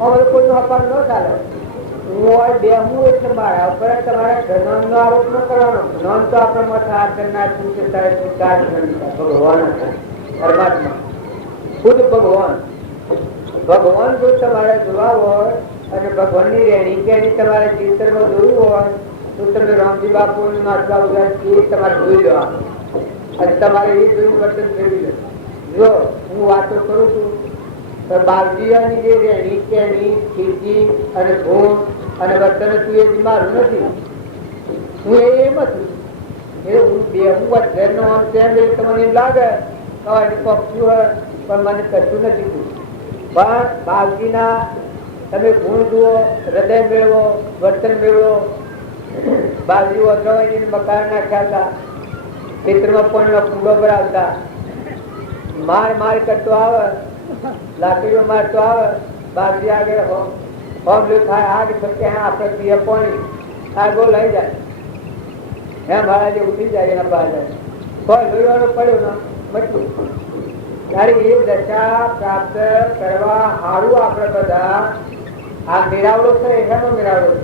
અમારે કોઈનું અપાર ન ચાલે. હું બેહું એટલે મારા ઉપર તમારા ધર્મનો આરોપ ન કરવાનો. નોંધ તો આપણે માથે હાથ કરનાર ભગવાન પરમાત્મા ખુદ ભગવાન. ભગવાન જો તમારે જોવા હોય અને ભગવાનની રહેણી કેણી તમારે ચિંતનમાં જોયું હોય તો તમે રામજી બાપુ મહાત્મા વગર એ તમારે જોઈ લો અને તમારે એ જોયું વર્તન કરી લો. જો હું વાતો કરું છું તો બાળજીયાની જે રહેણી કેણી સ્થિતિ અને ગુણ અને વર્તન હતું એ મારું નથી. હું એમ હતું એ હું અધ્યયનનો આમ તેમ તમને એમ લાગે પક્ષી હોય પણ મને કશું નથી. પણ બાળજીના તમે ગુણ જુઓ, હૃદય મેળવો, વર્તન મેળવો. બાળજી અગવાઈ મકાન નાખ્યા હતા, ખેતરમાં પણ કૂડો ભરાવતા, માર કરતો આવે, લાકડીઓ મારતો આવે. બાળજી આગળ હોમલું થાય આગ થકે આપણે પીએ પાણી આગો લઈ જાય હે મારા જે ઉઠી જાય એના બહાર જાય કોઈ લોહીવાનું પડ્યું ને મટલું. ત્યારે એ દશા પ્રાપ્ત કરવા સારું આપણે બધા આ મેળાવડો છે એનો મેળાવડો છે.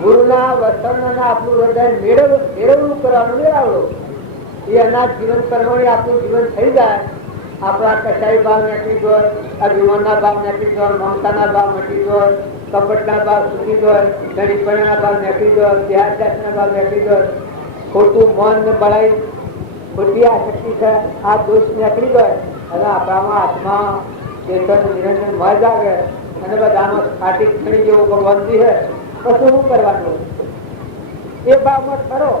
ગુરુના વસન આપણું હૃદય મેળવવું કરવાનું મેળાવડો. એ અનાજ જીવન કરવાની આપણું જીવન થઈ જાય. આપણા કસાઈ ભાવ નક્કી હોય, અભિમાનના ભાવ નક્કી હોય, મમતાના ભાવ નક્કી હોય, કપટના ભાવ સુખી હોય, ગણીપણાના ભાવ નક્કી હોય, દેહાદ્યાસના ભાવ નક્કી હોય, ખોટું મન બળાઈ ખોટી આ શક્તિ છે આ દોષ નકળી ગયો અને આપણામાં આત્મા ચેતન નિરંજન મજ આવે અને બધામાં ફાટી ખણી જેવો ભગવાન છે. પછી શું કરવાનું? એ ભાવમાં ખરો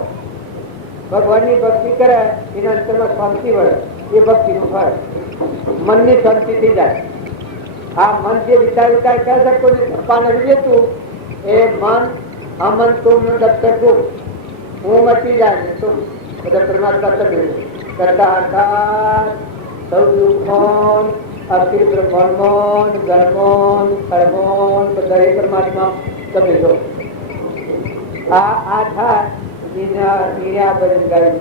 ભગવાનની ભક્તિ કરે એના અંતરમાં શાંતિ વળે. એ ભક્તિનું ફળ મનની શાંતિ થઈ જાય. આ મન જે વિચાર કહે શકતો પપ્પા નથી દેતું એ મન અમન તું દફતર તું હું મચી જાય ને તું બધા પરમાત્મા તમે કરતા હતા સૌ દુઃખોન અખિલ બ્રહ્માંડ ગણમોન ખળમોન બધા એ પરમાત્મા તમે જો આ થાય ભજન ગાયું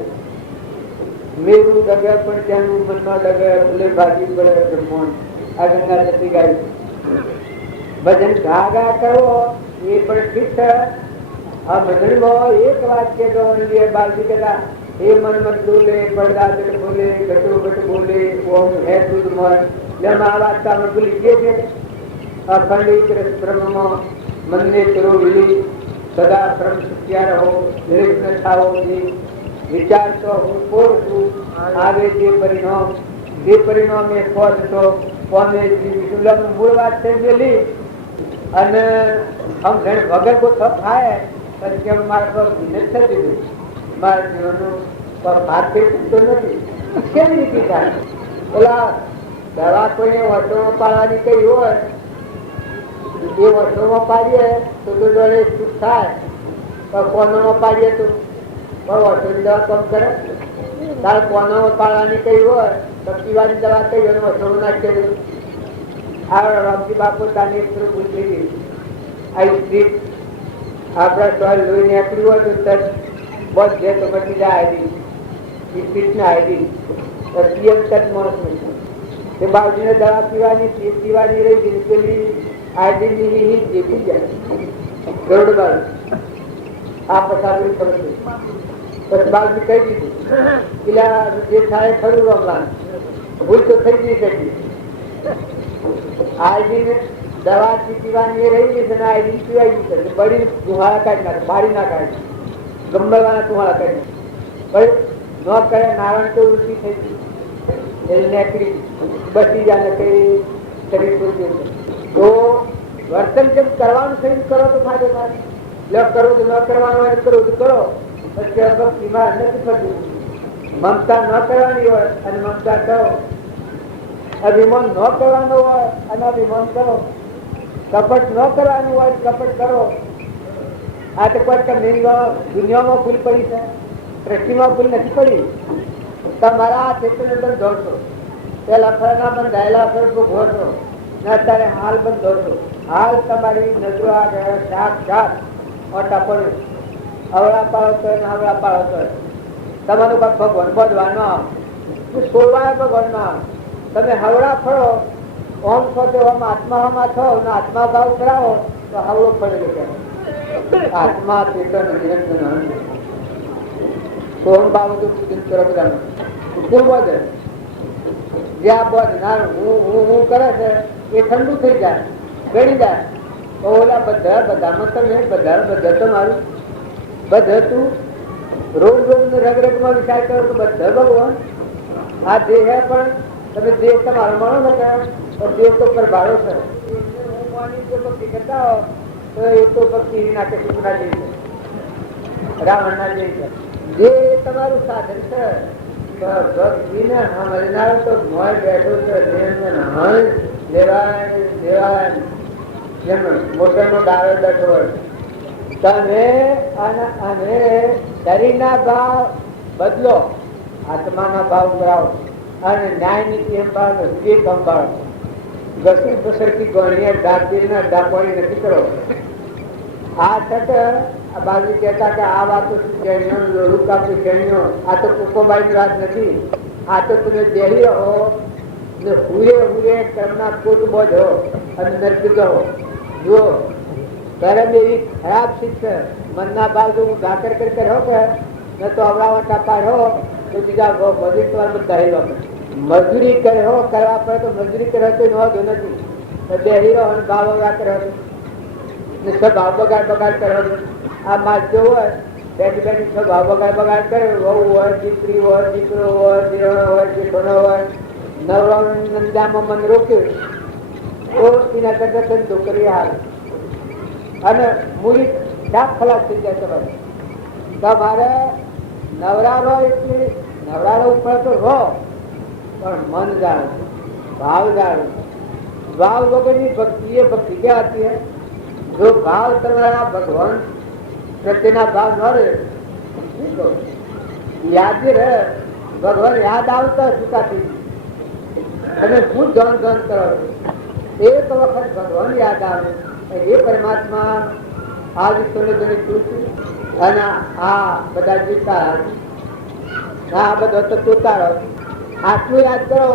મેરું ડગે પણ ત્યાંનું મનમાં ડગે ફૂલે ભાજી પડે બ્રહ્માંડ આ ગંગા જતી ગાયું. ભજન ગાગા કરો એ પણ ઠીક છે. આ ભજનમાં એક વાક્ય ગવનીય બાલજી કહેતા એ મન મત બોલે પડદા જટ બોલે ઘટો ઘટ બોલે ઓમ હે દૂધ મન જેમ આ વાત આપણે ભૂલી ગયે છે. અખંડિત બ્રહ્મમાં મનને કરો વિલી સદા બ્રહ્મ સુખ્યા રહો નિર્વિઘ્ન થાઓ. વિચાર તો હું કોણ છું આવે જે પરિણામ એ ફળ તો કોને વિશુલાનું મૂળ વાત છે મેલી અને આમ વગર કોઈ થપ થાય પછી મારા પર મહેનત થતી હતી. મારા જીવનનું ભાગ થઈ શકતો નથી. કેવી રીતે થાય? પેલા દવા કોઈને વર્ષોમાં પાડવાની કઈ હોય એ વર્ષોમાં પાડીએ તો જોડે સુખ થાય. કોનામાં પાડીએ તો વર્ષોની દવા કમ કરે. તારે કોનામાં પાડવાની કઈ હોય તો પીવાની દવા કઈ હોય વર્ષોમાં નાખી. આ રામજી બાપુ તાની ભૂલ થઈ ગઈ. આ સ્ત્રી આપણા સ્વાલ લોહી નીકળ્યું હોય તો બસ જે તો બચી જાય સ્પીડના આઈડી પીએમ તક માણસ તે બાજુને દવા પીવાની રહી ગઈ પેલી આઈડીની જેપી જાય ગરડ બાજુ આ પસારી પડશે. પછી બાજુ કહી દીધું પેલા જે થાય ખરું રમલા ભૂલ તો થઈ ગઈ શકી. આઈડીને દવા પીવાની રહી ગઈ છે ને આઈડી પીવાઈ ગઈ છે. બળી તુહારા કાઢી નાખે, બાળી ના કાઢી ગંબરવાના તુહારા કાઢી ભાઈ ન કરે. નારાયણ તો ઉલટી થઈ ગઈ નેકડી બચી જાય કઈ શરીર પૂરતું. તો વર્તન જેમ કરવાનું છે કરો તો ફાયદો થાય. ન કરો તો ન કરવાનું હોય કરો તો કરો. પછી ભક્તિમાં નથી થતું. મમતા ન કરવાની હોય અને મમતા કરો. અભિમાન ન કરવાનો હોય અને અભિમાન કરો. કપટ ન કરવાનું હોય કપટ કરો. આ તો કોઈ દુનિયામાં ભૂલ પડી છે, સૃષ્ટિમાં ભૂલ નથી પડી. તમારા આ ક્ષેત્ર અંદર દોડશો પેલા ફરના બંધાયેલા ફર ભોગવશો ને અત્યારે હાલ બંધ દોડશો. હાલ તમારી નજરો આગળ સાક્ષાત મોટા પડ્યું અવળા પાડો તો હવળા પાડો તો તમારું ભગવાન બધવાનો છોડવાય ભગવાનમાં તમે હવળા ફળો ઓમ છો તો ઓમ આત્મામાં છો ને આત્મા ભાવ કરાવો તો હવળો પડેલો કહેવાય. આત્મા ચેતન નિરંજન સોમ ભાવ તો પૂજન કરો બધાનું પૂર્વ છે. જે આ બોધ ના હું કરે છે એ ઠંડુ થઈ જાય, ગળી જાય. તો ઓલા બધા બધામાં તમે બધા તો મારું બધા તું રોજ રોજ રગરગમાં વિચાર કરો તો બધા ભગવાન આ દેહ પણ તમે દેહ તમારો માનો ને તો દેહ તો પ્રભાવો છે. ભક્તિ કરતા હો તો એ તો ભક્તિ નાખે સુખના જેવી છે, રાવણ ના જેવી છે. જે તમારું સાધન છે ભક્તિને સમજનાર તો મોય બેઠો છે. લેવાય જેમ મોટરનો ડાળો બેઠો હોય. તમે અને શરીરના ભાવ બદલો, આત્માના ભાવ કરાવો અને ન્યાય નીતિ સંભાળો, વિવેક સંભાળો. ઘસી પસરતી ગણિયા ડાકીના ડાકવાળી નથી કરો. આ છત આ બાજુ કહેતા કે આ વાતો શ્રેણીઓ રૂપાપી શ્રેણીઓ આ તો કુકોબાઈ વાત નથી. આ તો તમે દેહી રહો ને હુએ કર્મના કોટ બોધો અને નરકી હો. જુઓ કર્મ એવી ખરાબ શિક્ષક મનના ભાવ જો હું ગાકર કરકે રહો કે ન તો અવડાવા ટાપા રહો તો બીજા બધી વાર બધા હીરો મજૂરી કરે હો કરવા પડે તો મજૂરી કરે તો નોંધો નથી. બે હીરો અને ભાવ ગાકર હતો ભાવ બગાડ કરો. આ માધ્યો હોય બેઠી સબ ભાવ બગાડ કરે. વહુ હોય, દીકરી હોય, દીકરો હોય, દીકરો હોય, દીકરો હોય, નવરામાં મન રોક્યું તો એના કરતા ધંધો કરી હાલ અને મૂડી ડાક ખલાસ થઈ જાય. તમારે નવરારો એટલે નવરારો ઉપર તો રહો પણ મન જાણો, ભાવ જાણો. ભાવ વગરની ભક્તિ એ ભક્તિ ક્યાં આતી હૈ? જો ભાવ તમારા ભગવાન પ્રત્યેના ભાવ ન રહે યાદ રહે ભગવાન યાદ આવતા સુકાથી તમે શું ધન કરો. એક વખત ભગવાન યાદ આવે એ પરમાત્મા આ વિશ્વને જણી સૃષ્ટિ અને આ બધા જીવતા આ બધો તો જોતા આટલું યાદ કરો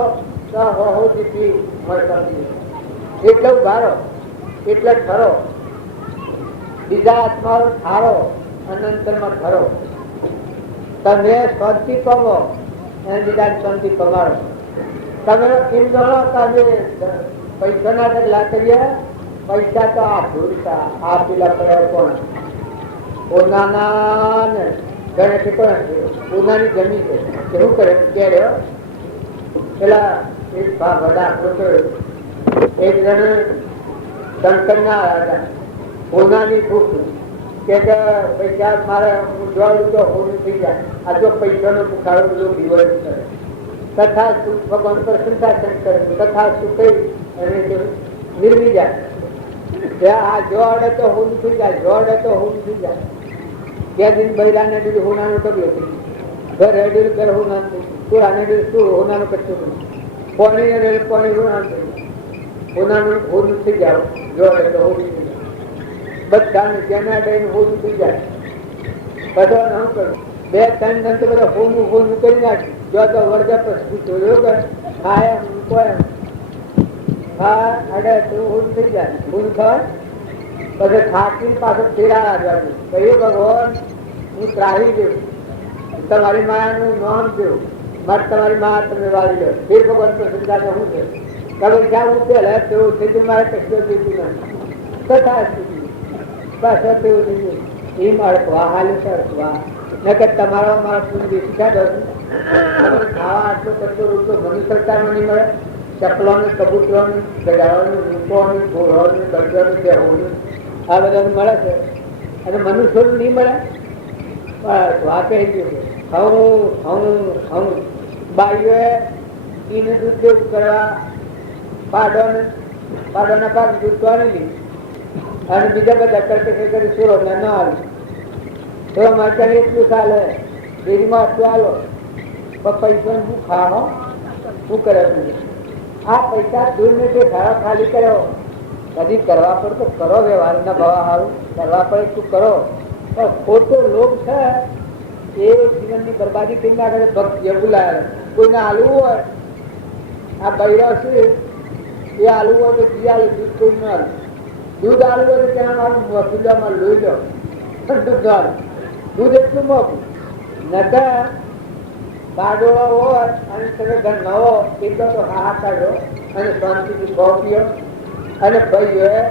તો હો જીતી મળતી. એટલે ઉભારો એટલે ખરો બીજા આત્માઓ ઠારો અનંતરમાં ખરો. તમે શાંતિ પામો અને બીજા શાંતિ પમાડો. તમે એમ ગણો તમે પૈસાના ઢગલા કરીએ. પૈસા તો આ ભૂલતા આ પેલા પડે કોણ ઓનાના ને ગણેશ કોણ ઓનાની જમીન છે. શું કરે કે પેલા એક બધા એક જણ શંકર ના હતા હોનાની ભૂખ કે પૈસા મારે હું જોડું તો હોનું થઈ જાય. આ જો પૈસાનો ભૂખાડો બધો વિવરણ કરે તથા સુખ ભગવાન પર સંતાસન કરે તથા સુખ કઈ અને નિર્મી જાય. આ જોડે તો હોનું થઈ જાય, જોડે તો હોનું થઈ જાય. બે દિન બૈરાને દીધું હોનાનો ટબ્યો થઈ ઘર હેડ્યું ઘર હોના સુરાને દીધું શું હોનાનો કચ્છો પાણી અને પાણી હોનાનું હોનું થઈ જાય. જોડે તો હોનું થઈ જાય. બધાને જેના ડઈને હોનું થઈ જાય. બધા ન કરો બે ત્રણ જણ તો બધા હોનું કરી નાખ્યું. જો તો વળગા પછી જોયો હા કોઈ હા અડે તો હોનું થઈ જાય. હોનું થવાય પછી થાકી પાછળ ફેરા આવ્યા. કહ્યું ભગવાન હું ત્રાહી દઉં તમારી માયાનું નામ દઉં મારે તમારી મા તમે વાળી લો. ફેર ભગવાન પ્રસન્નતા શું છે તમે જ્યાં હું પેલા તેવું થઈ ગયું. મારે કશું દીધું નથી તથા પાછળ તેવું થઈ ગયું. એમ અડકવા હાલે છે અડકવા નકર તમારો મારા પૂરી બેસી ખાધો તમારે ખાવા આટલો કચ્ચો રોટલો ઘણી સરકારમાં નહીં મળે. ચકલોને કબૂતરોને ગધાઓને રૂપોને ઘોડોને બળદોને બેહોને આ બધાને મળે છે અને મનુષ્યોને નહીં મળે. વાત કહી ગયું હું બાઈઓએ એને દૂધ દેવું કરવા પાડોના પાક દૂધ તો આવેલી અને બીજા બધા કરકે કરી સુરો ને ન આવી તો અમારે એટલું ચાલે ડેરીમાં આટલું આલો પણ પૈસા શું ખાવાનો શું કરે આ પૈસા દૂર ને જે ખાવા ખાલી કર્યો કદી કરવા પડે તો કરો. વ્યવહારના ભાવ સારું કરવા પડે તું કરો પણ ખોટો લોભ છે એ જીવનની બરબાદી કરી નાખે. ભક્ત એવું લાવે કોઈને હાલવું હોય આ બૈરા છે એ આલુ હોય તો ઘી આલુ, દૂધ કોઈ ન આલુ. દૂધ આલુ હોય તો ત્યાં મારું વકીલામાં લોહી લો, દૂધ આલુ. દૂધ એટલું મોકું નતા બાડોળો હોય અને તમે ઘર નવો એટલો તો હા કાઢો અને શાંતિથી ભાવ પીઓ. અને ભાઈ હોય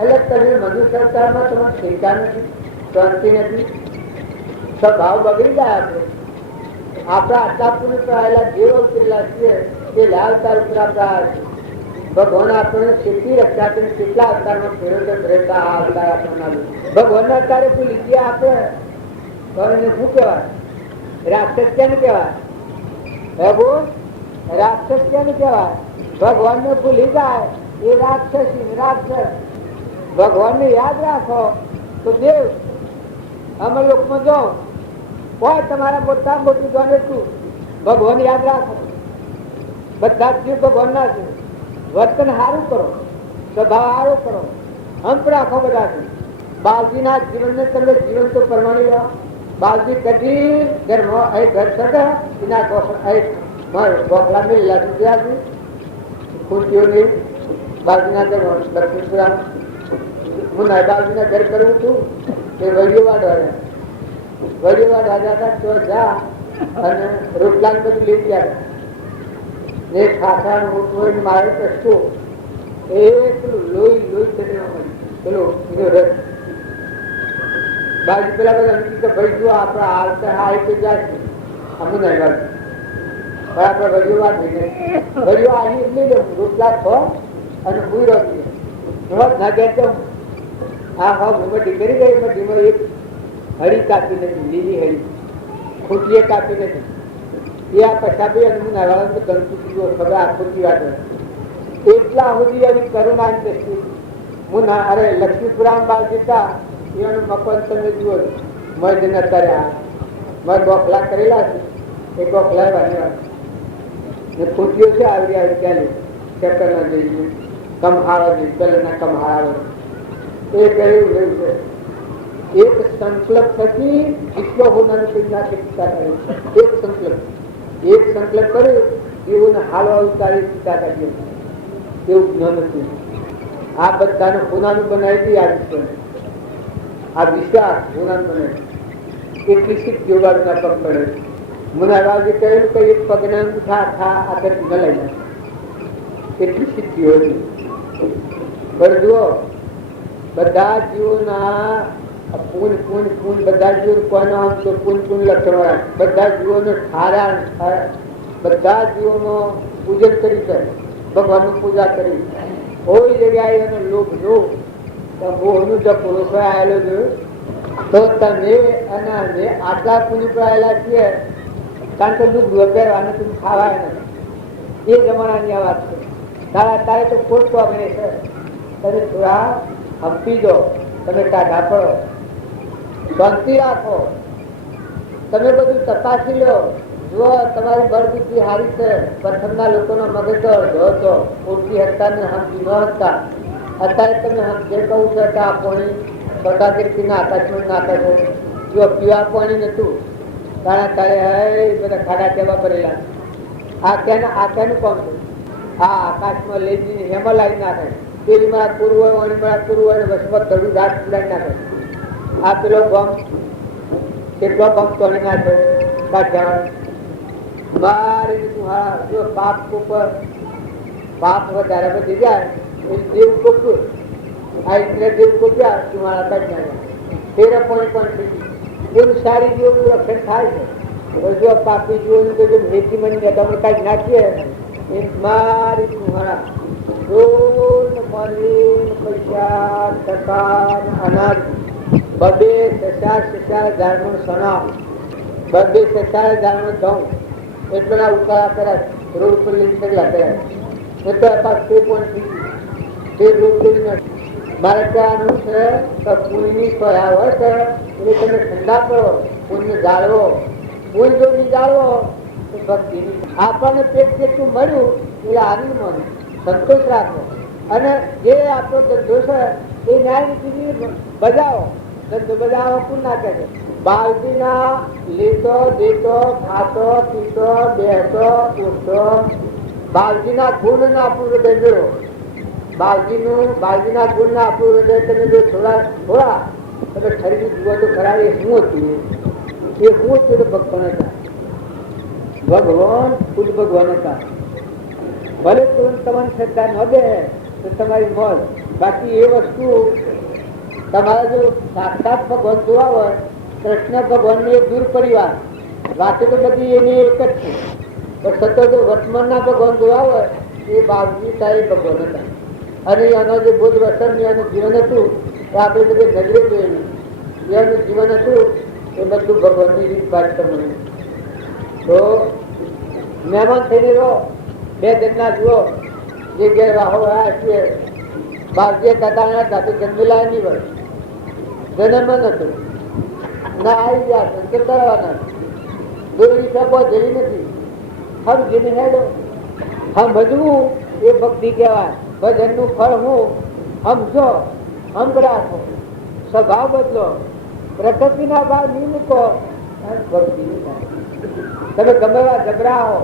એટલે તમે મનુષ્ય અવતારમાં તમે શીખતા નથી, શાંતિ નથી, સ્વભાવ બગડી ગયા છે. આપણા આટલા પુરુષ આવેલા જે ઉતરેલા છીએ તે લાલ તાર ઉપર આપણા ભગવાન આપણને કેટલી રક્ષા કરીને કેટલા અવતારમાં ફેરવતો રહેતા આ અવતાર આપણને ભગવાનના અવતારે કોઈ લીધી આપે તો એને શું કહેવાય? રાક્ષસ કેમ કહેવાય? હે બોલ, રાક્ષસ કેમ કહેવાય? ભગવાનને ભૂલી જાય એ રાક્ષસી રાક્ષસ. ભગવાનને યાદ રાખો તો દેવ અમે લોકમાં જાઓ કોઈ તમારા મોટા મોટું જાણે તું ભગવાન યાદ રાખો. બધા જ જીવ ભગવાન ના છે. વર્તન સારું કરો, સ્વભાવ સારો કરો, અંત રાખો બધા. બાલજીના જીવનને તમે જીવન તો પરમાણી રહો. બાલજી કદી ઘરમાં ઘર સગે એના ગોખલા મેળેલા સુધી ખુરશીઓ નહીં. બાલજીના ઘર લક્ષ્મીપુરા હું બાલજીના ઘર કરું છું તે વડીઓ વાળવા હતા તો જા અને રોટલા બધું લઈ ગયા. ને ખાસા મોટું મારે કશું એ પેલું લોહી પેલું રસ બાજુ પેલા બધા ભાઈ જો આપડા હાલતા હાલ તો જાય છે અમે નહીં વાળું આપડે વડીઓ વાત વડીઓ આવી લઈ લો રોટલા ખો અને ભૂઈ રોકી ના કહેતો હા હા હું દીકરી ગઈ મધીમાં એક હળી કાપી નથી, લીલી હળી ખોટીએ કાપી નથી. એ આ પછાપી અને હું નાવાળા તો ગમતું કીધું ખબર આ ખોટી વાત એટલા સુધી એની કરુણા દ્રષ્ટિ હું ના અરે લક્ષ્મીપુરામ બાળ જતા એનું મકાન તમે જુઓ મજ ન કર્યા મજ ગોખલા કરેલા છે એ ગોખલા વાંચવા ને ખોટીઓ છે આવી આવી ચાલી ચક્કર ના જઈ કમહારો જઈ પેલા કમહારો એ કહ્યું એવું છે. એક સંકલ્પ થકી વિશ્વ હોનાની પ્રેરણા શિક્ષા કરે છે. એક સંકલ્પ કરે જીવોને હાલવા ઉતારી શિક્ષા કરીએ એવું જ્ઞાન હતું. આ બધાને હોનાનું બનાવી હતી આ વિશ્વ, આ વિશ્વાસ હોનાનું બનાવી એટલી શીખ યોગાના પગ પડે. મુનારાજે કહેલું કે એક પગને ઉઠા થા આગળ ન લઈ જાય એટલી સિદ્ધિઓ હતી. પણ જુઓ બધા જીવોના પૂન બધા જીવો કોઈનો આમ તો પૂન લક્ષણ બધા જીવોને ઠારા બધા જીવોનો પૂજન કરી છે, ભગવાનની પૂજા કરી. કોઈ જગ્યાએ એનો લોભ નો મોહનું જો પુરુષો આવેલો જોયું તો તમે અને અમે આટલા પુનિ આવેલા છીએ કારણ કે દૂધ વગેરે તમે ખાવાય નથી. એ જમાનાની આ વાત છે. તારે તો ખોટ વાપરે છે. તમે થોડા હંપી દો, તમે ટાઢા પડો, શાંતિ રાખો, તમે બધું તપાસી લો. જો તમારી બળબુદ્ધિ સારી છે. પ્રથમના લોકોનો મગજ હતો ઓળખી હતા ને સમજી ન હતા. અત્યારે તમે જે કહું છો કે આ પાણી સ્વતાગીરીના આકાશમાં નાખે છે. જો પીવા પાણી નતું તારા તારે બધા ખાડા કેવા ભરેલા. આ ક્યાંનું કામ છે? આ આકાશમાં લઈ જઈને હેમાં લાવી નાખે. પેલી મારા પૂરું હોય વાણી મારા પૂરું હોય વસમાં થોડું રાત પીડાઈ નાખે. આ પેલો બમ કેટલો બમ તોડી નાખે કાઢ્યા મારી જો પાપ ઉપર પાપ વધારે વધી જાય એ દેવ કોપ્યું આ એટલે દેવ કોપ્યા તમારા કાઢી નાખ્યા તેરે પણ એવું સારી જીવોનું રક્ષણ થાય છે. જો પાપી જીવોનું તો ભેટી મની તમે કાઢી નાખીએ એ મારી તમારા રોજ મરી પૈસા ટકા અનાજ બબે સસાર ઝાડનું સણા બબે સસાર ઝાડનું ઘઉં એટલા ઉતારા કરાય રોડ ઉપર લઈને કેટલા કરાય એટલે પાછ તે પણ તે રોડ મારે કહેવાનું છે કે પુણ્યની સહાય હોય છે એટલે તમે ઠંડા કરો, પુણ્ય જાળવો. પુણ્ય જો નહીં જાળવો તો ભક્તિ આપણને પેટ જેટલું મળ્યું એટલે આનંદ મળે, સંતોષ રાખો. અને જે આપણો ધંધો છે એ ન્યાય નીતિ બજાવો. ધંધો બજાવો કોણ નાખે છે? બાલજીના લેતો દેતો ખાતો પીતો બેસતો ઉઠતો બાલજીના ગુણના આપણું હૃદય મેળવો. બાલજીના ગુણના આપણું હૃદય તમે જો થોડા તમે ખરીદી જુઓ તો ખરા એ શું હતું, એ શું હતું? ભગવાન હતા. ભગવાન ખુદ ભગવાન હતા. ભલે તમને શ્રદ્ધા ન દે તો તમારી મોજ, બાકી એ વસ્તુ તમારા જો સાક્ષાત ભગવાન જોવા હોય, કૃષ્ણ ભગવાન ની એક દૂર પરિવાર વાતે તો બધી એની એક જ છે, પણ સતત જો વર્તમાનના ભગવાન જોવા હોય એ બાબજી સાહેબ ભગવાન હતા. અને એનું જે બુદ્ધ વસન એનું જીવન હતું એ આપણે બધી નજરે જોયેલું. એનું જીવન હતું એ બધું ભગવાનની રીત વાત કરવાનું. તો મહેમાન થઈને રહો, બે જણના જુઓ જે ઘેર રાહો છીએ. બાપજીએ કથા હતા તો જન્મેલા નહીં હોય, જન્મ નતો ના આવી ગયા સંકેત કરવાના. દોરી શકો જેવી નથી. હમ જીને હેડો હમ ભજવું એ ભક્તિ કહેવાય. ભજનનું ફળ હું સમજો, હમ રાખો, સ્વભાવ બદલો, પ્રકૃતિના ભાવ નહીં મૂકો, ભક્તિ તમે ગમે એવા જબરા હો.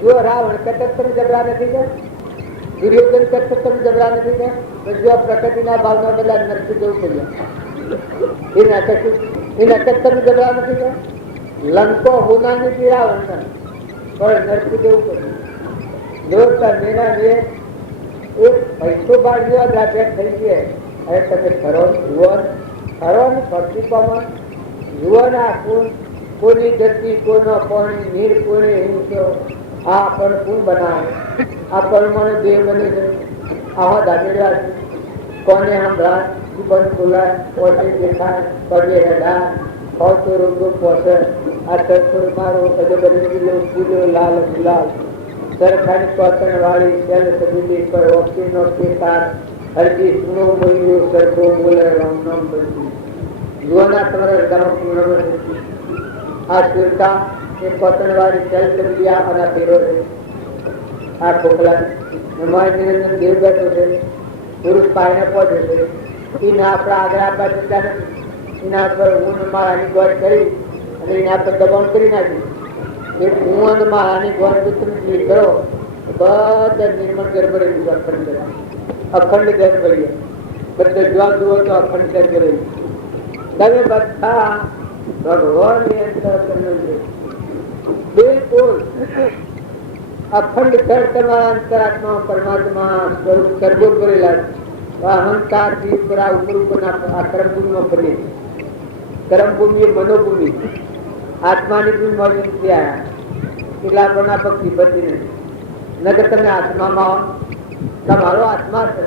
જો રાવણ કટક જબરા નથી ગયા, દુર્યોધન કટક જબરા નથી ગયા, તો જો પ્રકૃતિના ભાવના બધા નરસી જવું પડ્યા. એના કટક જબરા નથી ગયા. લંકો હોના નથી રાવણ પણ નરસી જવું પડ્યું. જો તમે એક પૈસો બાળ જેવા ગ્રાફ્યાટ થઈ ગયા. હવે તમે ખરો જુઓ ને ભક્તિ પામો જુઓ ને આખું કોની ધરતી કોનો પાણી નીર કોને હિંસો આ પણ કોણ બનાવે? આ પરમાણુ દેહ બની છે. આવા દાગેડા કોને સંભળાય, બંધ બોલાય, પોતે દેખાય, પગે રડાય, ખોતો રોગો પોસે. આ સરખોડ મારો બધો બદલો ફૂલો લાલ ગુલાલ સરખાની કોતણ વાળી સેલ સબીલી પર ઓક્સીનો કેસાર હરજી સુનો બોલ્યો સરખો બોલે રામ નામ બનતી. જુવાના તમારા ગામ પૂર્ણ આ સુરતા એ કોતણ વાળી સેલ સબીલિયા અને ફેરો છે. આ ખોખલા અમારી નિરંજન દેવ બેઠો છે. પુરુષ પાયને પહોંચે છે. એના આપણા આગળ આપવા જતા નથી. એના પર હું મારાની ગોળ કરી અને એના પર દબાણ કરી નાખ્યું. એ હું અને મારાની ગોળ પુત્ર કરો બધા નિર્મળ ગરબડે અખંડ ગરબડીએ બધે જવાબ જુઓ તો અખંડ ગરબડે. તમે બધા ભગવાન ની અંદર બિલકુલ અખંડ કર તમારા અંતરાત્મા પરમાત્મા સ્વરૂપ કરબો કરેલા અહંકાર થી ઉપર ઉપરના કર્મભૂમિમાં ફરીએ. કર્મભૂમિ એ મનોભૂમિ આત્માની ભૂમિ મળી ત્યાં કેટલા પણ ભક્તિ બધી નગર તમે આત્મામાં તમારો આત્મા છે,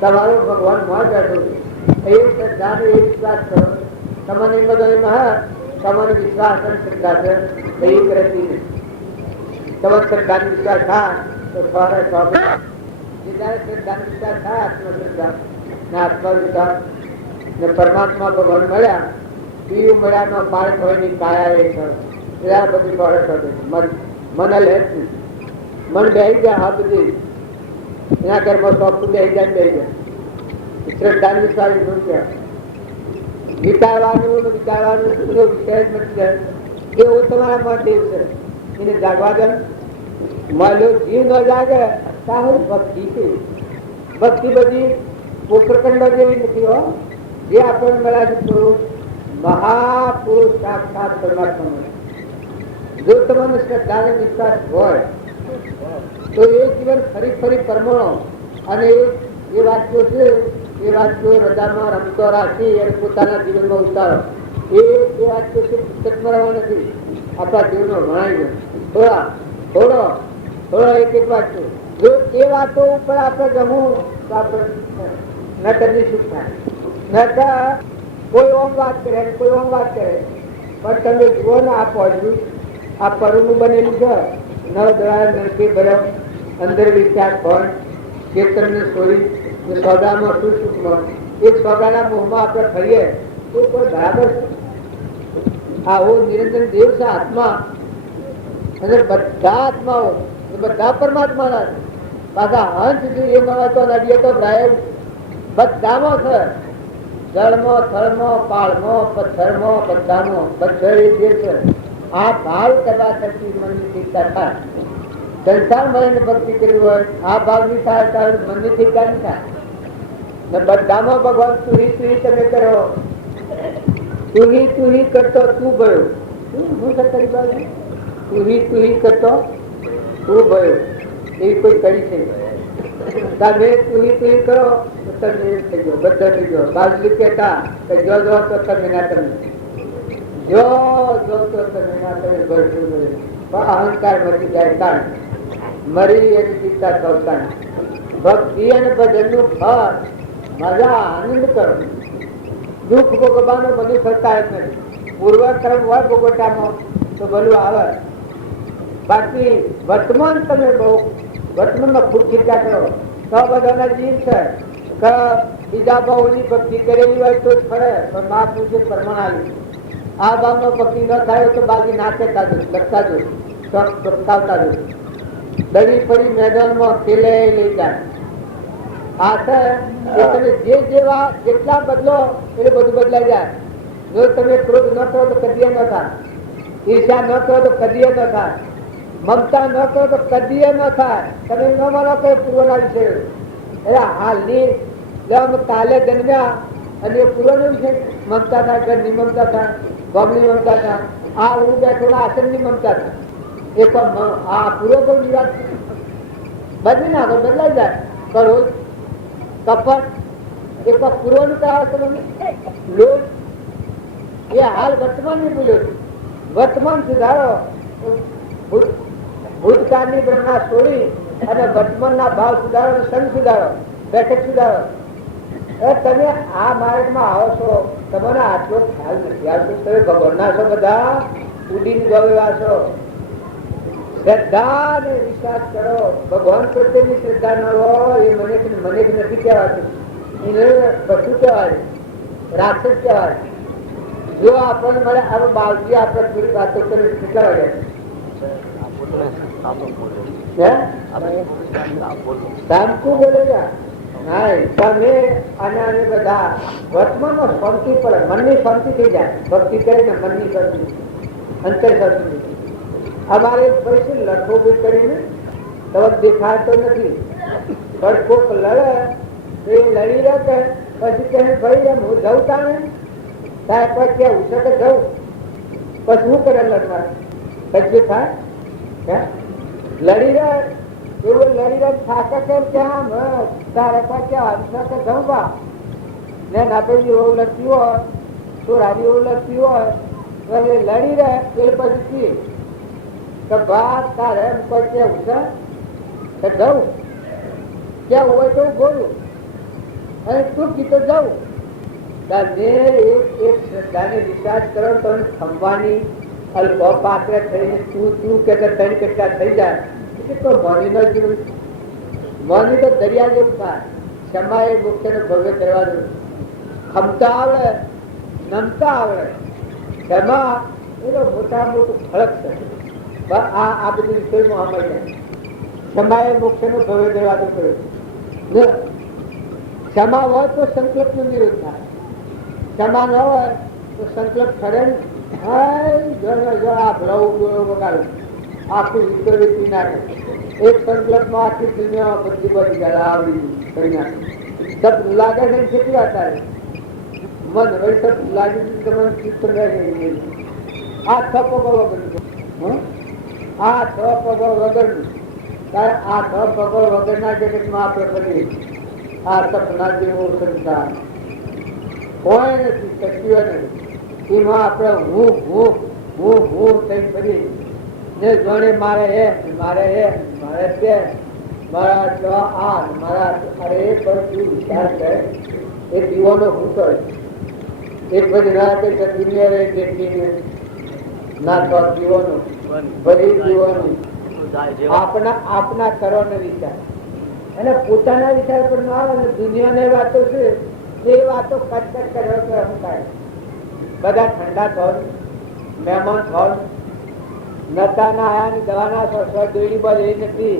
તમારો ભગવાન માં બેઠો છે. એ શ્રદ્ધા એ વિશ્વાસ કરો. તમને બધા તમારો વિશ્વાસ અને શ્રદ્ધા છે એ કરતી નહીં. તમારો શ્રદ્ધા વિશ્વાસ થાય તો જયારે શ્રદ્ધા વિશ્વાસ થાય આત્મશ્રદ્ધા ને આત્મવિશ્વાસ ને પરમાત્મા ભગવાન મળ્યા પીયું મળ્યા નો બાળક હોય ની કાયા એ બધી બાળક મને લે મન બેસી ગયા. હા બધી એના ઘરમાં સોંપતું બેસી જાય. શ્રદ્ધા વિશ્વાસ વિચારવાનું વિષય જ નથી જાય. એવું તમારા માટે છે. એને જાગવા દે મળ્યો જીવ ન જાગે તાહું ભક્તિ છે. ભક્તિ બધી પોખરકંડ જેવી નથી હો. જે આપણને મળ્યા છે પુરુષ મહાપુરુષ સાક્ષાત પરમાત્મા મળે. જો તમારો શ્રદ્ધા અને વિશ્વાસ હોય તો એ જીવન ફરી ફરી પરમાણુ અને એ વાક્યો છે એ વાક્યો હૃદયમાં રમતો રાખી અને પોતાના જીવનમાં ઉતારો. એ વાક્યો છે પુસ્તકમાં રહેવા નથી, આપણા જીવનમાં ભણાઈ ગયો. થોડો એક વાક્યો જો એ વાતો ઉપર આપણે ગમવું તો આપણે ન કરી શું થાય. કોઈ ઓમ વાત કરે કોઈ ઓમ વાત કરે પણ તમે જુઓ ને આ પડ્યું આ પરનું બનેલું છે. નવ દળા નરકી ભરમ અંદર વિચાર પણ ખેતરની સોરી સોદામાં શું સુખમાં એક સોદાના મોહમાં આપણે ફરીએ તો કોઈ બરાબર છે. આવો નિરંજન દેવ છે આત્મા અને બધા આત્માઓ બધા પરમાત્માના પાછા હંસ એ મળતો નદીએ તો ભરાય બધામાં છે. જળમાં થળમાં પાળમાં પથ્થરમાં બધામાં બધા જે છે આ ભાવ કરવા થકી મનની ચિંતા થાય સંસાર મળીને ભક્તિ કરવી હોય આ ભાવની થાય તારું મનની ઠીકાની થાય ને બધામાં ભગવાન તુહી તુહી તમે કરો તુહી તુહી કરતો તું ભયો શું કરી બાજુ તુહી તુહી કરતો તું ભયો એવી કોઈ કરી છે તમે તુહી તુહી કરો તો તમે થઈ ગયો બધા થઈ ગયો બાજુ કહેતા કે જો જો તો તમે ના તમે જો જો તો તમે ના તમે ભરતું પણ અહંકાર મરી જાય કારણ મરી એની ચિંતા કરતા ભક્તિ અને ભજનનું ફળ મજા આનંદ કરો દુઃખ ભોગવવાનો બધું થતા જ નથી પૂર્વક્રમ હોય ભોગવટામાં તો બધું આવે બાકી વર્તમાન તમે બહુ વર્તમાનમાં ખૂબ ચિંતા કરો તો બધાના જીવ છે કે બીજા ભાવની ભક્તિ કરેલી હોય તો જ ફરે પણ મા પૂછે પ્રમાણ આવી આ ભાવનો ભક્તિ ન થાય તો બાજી નાચે કાઢો લખતા જો પ્રગટાવતા જો દળી પડી મેદાનમાં ખેલે લઈ જાય આ છે એ તમે જે જેવા જેટલા બદલો એટલે બધું બદલાઈ જાય જો તમે ક્રોધ ન કરો તો કદીએ ન થાય ઈર્ષા ન કરો તો કદીએ ન થાય મમતા ન કરો તો કદીએ ન થાય તમે ન માનો કે પૂર્વના વિશે એટલે હાલની કાલે જન્મ્યા અને પૂર્વનો વિશે મમતા થાય ઘરની મમતા થાય ગમની મમતા થાય આ હું બેઠો આસનની મમતા થાય એ પણ આ પૂર્વ નિરાશ બદલી નાખો બદલાઈ જાય કરો કપટ એ પૂર્વનું કારણ લોક એ હાલ વર્તમાન ની ભૂલ્યો છે વર્તમાન સુધારો ભૂતકાળની બ્રહ્મા છોડી અને વર્તમાનના ભાવ સુધારો સંગ સુધારો બેઠક સુધારો તમે આ માર્ગમાં આવો છો તમારો આટલો ખ્યાલ નથી આવતો તમે ભગવાનના છો બધા ઉડીને ગવેલા છો શ્રદ્ધા ને વિશ્વાસ કરો ભગવાન પ્રત્યેની શ્રદ્ધા ન હોય એ મને નથી કહેવાતું એને કશું કહેવાય રાક્ષસ કહેવાય જો આપણને મળે હવે બાવજી આપણે થોડી વાતો કરી કેટલા વાગે બોલે તમે અને બધા વર્તમાનમાં શાંતિ પડે મનની શાંતિ થઈ જાય ભક્તિ કરે ને મનની શાંતિ અંતર શાંતિ અમારે પછી લખો બી કરીને તરફ દેખાતો નથી પણ કોક લડે તો એ લડી રહે પછી કહે ભાઈ એમ હું જઉં તાને સાહેબ પછી કેવું છે કે જવું પછી શું કરે લડવા પછી થાય લડી રહે એવું લડી રહે થાકે કેમ ક્યાં તારે પછી હંસા કે જવું બા ને ના પેલી એવું લડતી હોય તો રાજી એવું લડતી હોય લડી રહે એ પછી બાદ તારે એમ કોઈ કેવું છે કે જવું ક્યાં હોય તો બોલું અને તું કીધું જવું એક શ્રદ્ધાને વિશ્વાસ કરો તો થંભવાની અલ્પ પાત્ર થઈને તું કે ત્રણ કેટલા થઈ જાય તો મની નો જીવ મની તો દરિયા જેવું થાય ક્ષમા એ મુખ્યને ભવ્ય કરવા જેવું ખમતા આવડે નમતા આવડે ક્ષમા એનો મોટા મોટું ફરક છે આ બધી વિષયમાં અમારી ક્ષમાએ મોક્ષનું ભવ્ય દેવાનું કર્યું ક્ષમા હોય તો સંકલ્પ નો નિરોધ થાય ક્ષમા ન હોય તો સંકલ્પ ખરે આખું વિતરવી નાખે એક સંકલ્પ માં આખી દુનિયા બધી બધી જાય આવડી કરી નાખે સબ લાગે છે કેટલી વાર થાય મન હવે સબ લાગે તમને ચિત્ત રહે આ થપ્પો કરવો બધું આ છ પગો વગરનું આ છ પગો વગરના જગતમાં આપણે કરીએ આ સપના જેવો સંસાર કોઈ નથી શક્ય નથી એમાં આપણે હું થઈ કરીએ ને જોડે મારે એ મારે તે મારા આ મારા અરે પણ તું વિચાર કરે એ દીવાનો હું કરે એક બધી રાતે દુનિયા જેટલી ના તો દીવાનો બધી જીવવાનું આપના કરવાનો વિચાર અને પોતાના વિચાર પર ના આવે દુનિયાની વાતો છે એ વાતો કટ કરવા થાય બધા ઠંડા થોડ મહેમાન થોડ નતા ના આયા દવાના દોડી બાદ એ નથી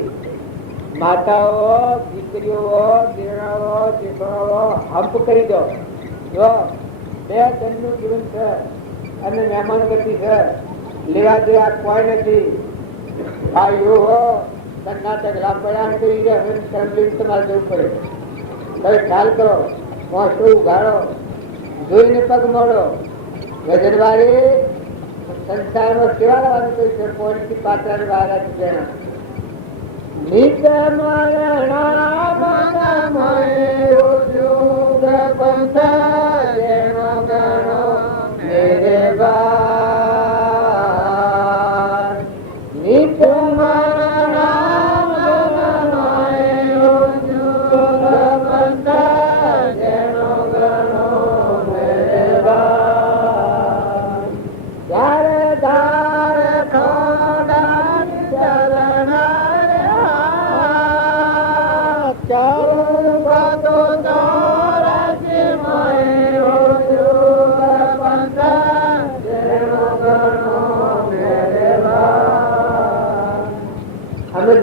માતાઓ દીકરીઓ દીકરાઓ દીકરાઓ હંપ કરી દો જો બે જણનું જીવન છે અને મહેમાન ગતિ છે લેવા દેવા કોઈ નથી ભાઈઓ હો કર્ણાટક લાંબડા કરી તમારે જવું પડે. તમે ખ્યાલ કરો, મોસું ઉઘાડો, જોઈને પગ મોડો. વજનવાળી સંસારમાં કેવા લાવવાનું કોઈ છે? પોલીસથી પાત્ર વાળા છે. નિત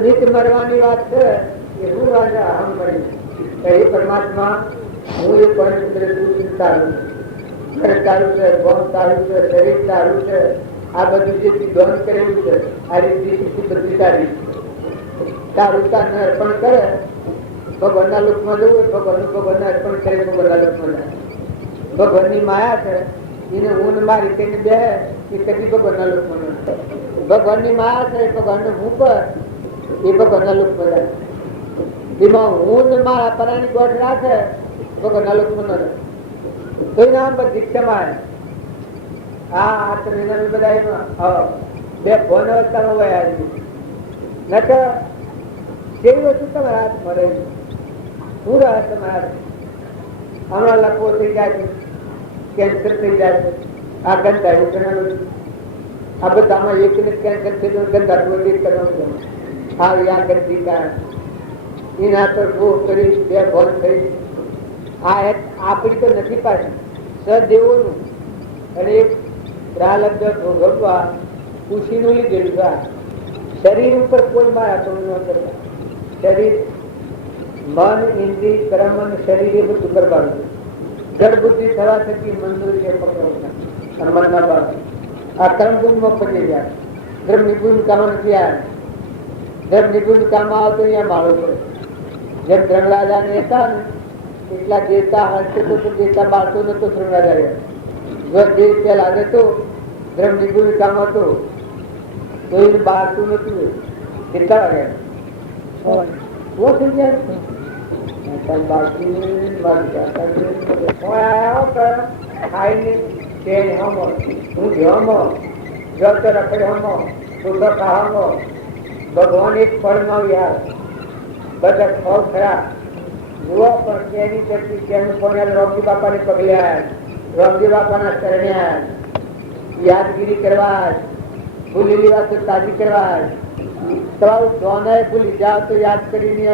નિત મરવાની વાત છે કે હું રાજા આમ કરી એ પરમાત્મા હું એ પરમેશ્વર તારું ઘર તારું છે, ભોગ તારું છે, શરીર તારું છે. આ બધું જે દોન કરેલું છે આ રીતે બધી તારી તારું તારને અર્પણ કરે. ભગવાનના લોકમાં જવું, ભગવાનને અર્પણ કરે, ભગવાનના લોકમાં જાય. ભગવાનની માયા છે એને ઊન મારી તેને બે એ કદી ભગવાનના લોકમાં ન. ભગવાનની માયા છે ભગવાનને હું પર એ ભગવાનના લોકમાં જાય. એમાં હું મારા પરાની ગોઠ રાખે ભગવાનના લોકમાં ન રહે. તો નામ બધી ક્ષમા આ બધા બે ફોન અવસ્થામાં વયા નકર કેવી વસ્તુ તમારા હાથમાં રહે. શું રહે તમારા હમણાં લખવો થઈ જાય છે, કેન્સર થઈ જાય છે, આ ગંધાયું ગણાનું આ બધામાં એક ને કેન્સર થઈ ગયું, ગંધાતું કરવાનું. હા આ ગંદી કારણ એના પર ભૂખ કરી બે ભોગ થઈ. આ આપણી તો નથી પાછી સદેવોનું અને એક પ્રાલબ્ધ ભોગવવા ખુશીનું લીધેલું છે. શરીર ઉપર કોઈ મારા ન કરતા. શરીર મન ઇન્દ્રિય કર્મ અને શરીર એ બધું કરવાનું. જળ બુદ્ધિ થવા થકી મંદિર છે પકડવા મનના બાદ આ કર્મ ગુણમાં પડી જાય. ધર્મ નિપુણ કામ નથી આવે. ધર્મ નિપુણ કામ આવતો અહીંયા માળો પડે. જેમ ધર્મરાજા ને હતા ને એટલા દેવતા હશે તો દેવતા બાળતો નતો ધર્મરાજા. જો દેવ પેલા રહેતો ધર્મ નિપુણ કામ હતો તો એને બાળતું નતું. કેટલા વાગ્યા થઈ જાય ભગવાન એક ફળ નો યાર બધા ફળ ખરા જુઓ પણ તેની ચટણી તેનું પણ રોમજી બાપા ને પગલે આવ્યા, રોમજી બાપા ના શરણે આવ્યા, યાદગીરી કરવા, ભૂલેલી વાતો તાજી કરવા. તમારું જોનાએ ભૂલી જાવ તો યાદ કરીને એ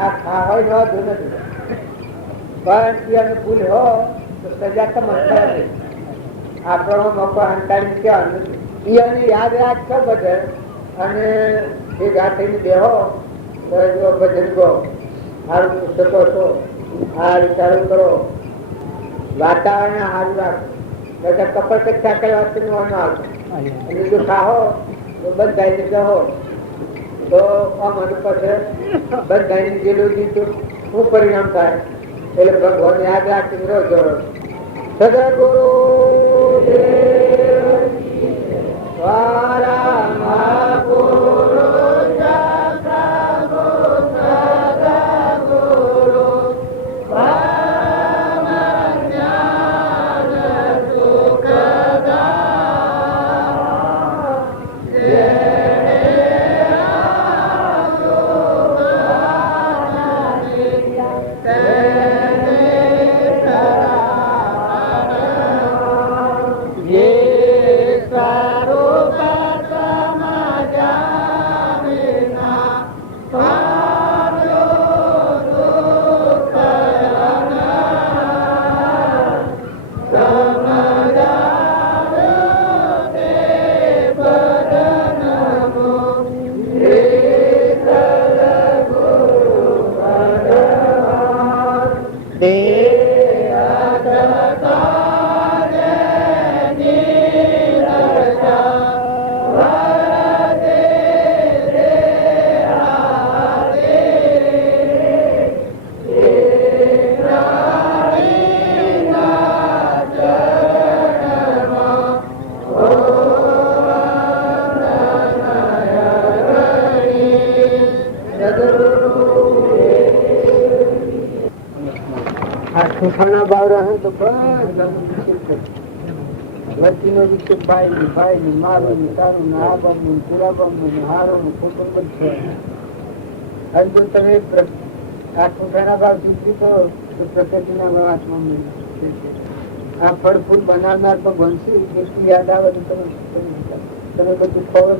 આ ખાવા નથી પણ ભૂલ હો તો સજા તમને આપણો મોકો હંકારી કહેવાનું નથી. એને યાદ રાખશો ભજન અને એ ગાંઠીને બેહો ભજન ગો સારું શકો છો. આ વિચારો કરો, વાતાવરણ સારું રાખો. બધા કપડ કચ્છા કરવા આવતો બીજું ખાહો તો બંધાઈને જહો તો આમ પાસે બંધાઈને ગયેલું દીધું શું પરિણામ થાય. એટલે ભગવાન યાદ રાખીને રોજો સદગુરુ Dev આ ઠેકાણા ભાવ રહે તો બધાનું વિક્ષેપ કરે. વચ્ચેનો વિક્ષેપ ભાઈ મારું ને તારું ને આ બાબનું ને પૂરા બાબનું ને હારું ને ખોટું બધું છે. હવે જો તમે આ ઠેકાણા ભાવ ચૂકી કરો તો પ્રકૃતિના ભાવ આત્મા મળે. આ ફળ ફૂલ બનાવનાર તો બનશે એટલી યાદ આવે તો તમે બધું ખબર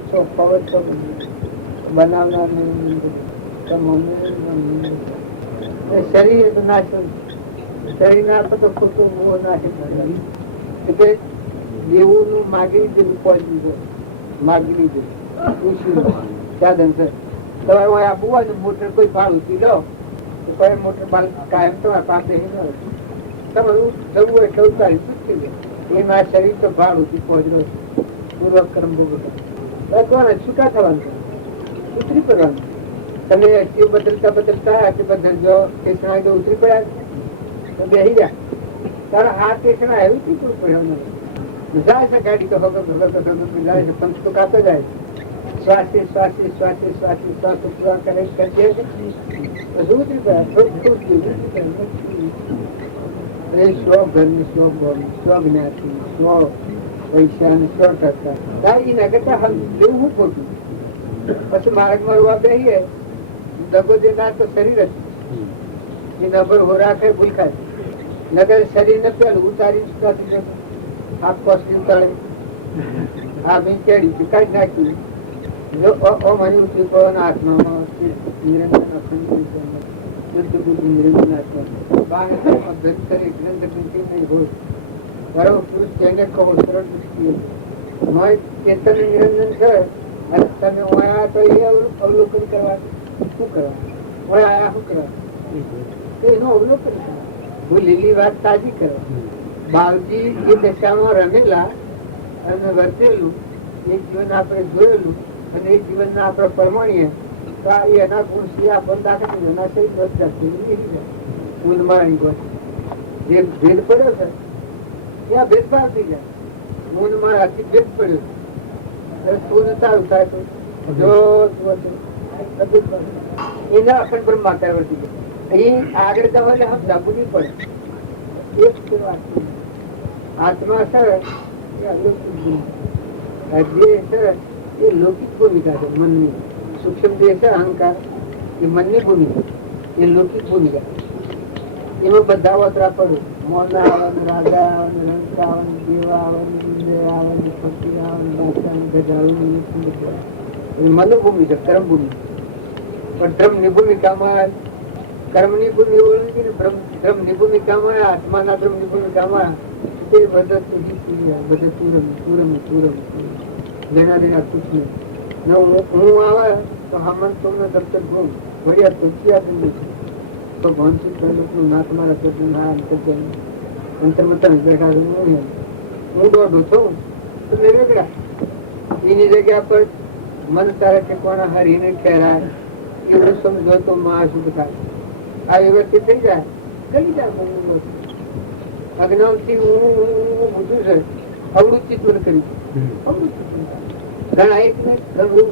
છો બનાવનાર શરીર તો નાશ શરીર ના આપે તો ખોટું નાશી એટલે દેવું નું માગી લીધેલું પહોંચી માગી લીધેલું સાધન છે. તમારે આપવું હોય તો મોટર કોઈ ભાડું થી લો તો કોઈ મોટર કાયમ તમારે પાસે તમારું જવું હોય એટલે ઉતારી ચૂકી દે. એમાં શરીર તો ભાડું થી પહોંચ્યો પૂર્વક કર્મ ભોગવતા છૂટા થવાનું ઉતરી પડવાનું. તમે બદલતા બદલજો ટેસણા તો ઉતરી પડ્યા તો બેસી જાય. તારા આ ટેસણા એવું ચૂકવું પડ્યો જાય છે ગાડી તો જાય છે પંચ તો કાપે જાય. શ્વાસે શ્વાસે શ્વાસે શ્વાસે શ્વાસ પૂરા કરે ઉતરી પડ્યા. સ્વ ઘરની સ્વ ગોળની સ્વ જ્ઞાતિ સ્વ પૈસા ને 100% એના કરતા લેવું હું ખોટું. પછી માર્ગમાં રૂવા બેસીએ દગો દેનાર તો શરીર જ એ નબર હો રાખે ભૂલખાય નગર શરીર ને પેલું ઉતારી આ કોસ્ટી ઉતારે આ ભાઈ કેડી ચુકાઈ નાખ્યું જો મને ઉતરી પડો આત્મામાં નિરંજન નિરંજન આત્મા અભ્યાસ કરે બરાબર પુરુષ તેને કહો સરળ દૃષ્ટિએ ચેતન નિરંજન છે અને તમે ઓયા તો એ અવલોકન કરવા શું કરવા ઓયા શું કરવા એનું અવલોકન કરવા હું લીલી વાત તાજી કરવા. બાવજી એ દશામાં રમેલા અને વર્તેલું એક જીવન આપણે જોયેલું અને એક જીવન ના આપણે પરમાણીએ તો એના ગુણ સિંહ આપણને દાખલ એના સહિત ઊંધમાણી ગોઠ જે ભેદ પડ્યો છે ત્યાં ભેદભાવ થઈ જાય. ઊંધમાં આથી ભેદ પડ્યો સારું થાય તો એના અખંડ બ્રહ્માકાર વર્તી જાય. અહીં આગળ તમારે હમ લાગુ નહીં પડે. એક આત્મા છે જે છે એ લૌકિક ભૂમિકા છે મનની. સૂક્ષ્મ દેહ છે અહંકાર એ મનની ભૂમિકા એ લૌકિક ભૂમિકા. એમાં બધા વતરા પડે મોના આવે રાજા આવે રંકા આવે દેવા આવે ઇન્દ્ર આવે પક્ષી આવે બાદશાહ ગજાળું મનોભૂમિ છે કર્મભૂમિ. પણ ધર્મની ભૂમિકામાં કર્મની ભૂમિ ધર્મની ભૂમિકામાં આત્માના ધર્મની ભૂમિકામાં તે બધા જેના જેના કુછ નહીં હું આવે તો હમણાં તમને દફતર ઘઉં ભર્યા તો તો ભણસી નું ના તમારા પેટનું ના અંતર મતન બેઠા હું દોડું છું તમે વેગડા એની જગ્યા પર મન તારા ટેકવાના હરીને ખેરાય એવું સમજો તો માં શુદ્ધ થાય. આ વ્યવસ્થિત થઈ જાય ગલી જાય. અજ્ઞાન થી હું બધું છે અવળું ચિત્તવન કર્યું ઘણા એક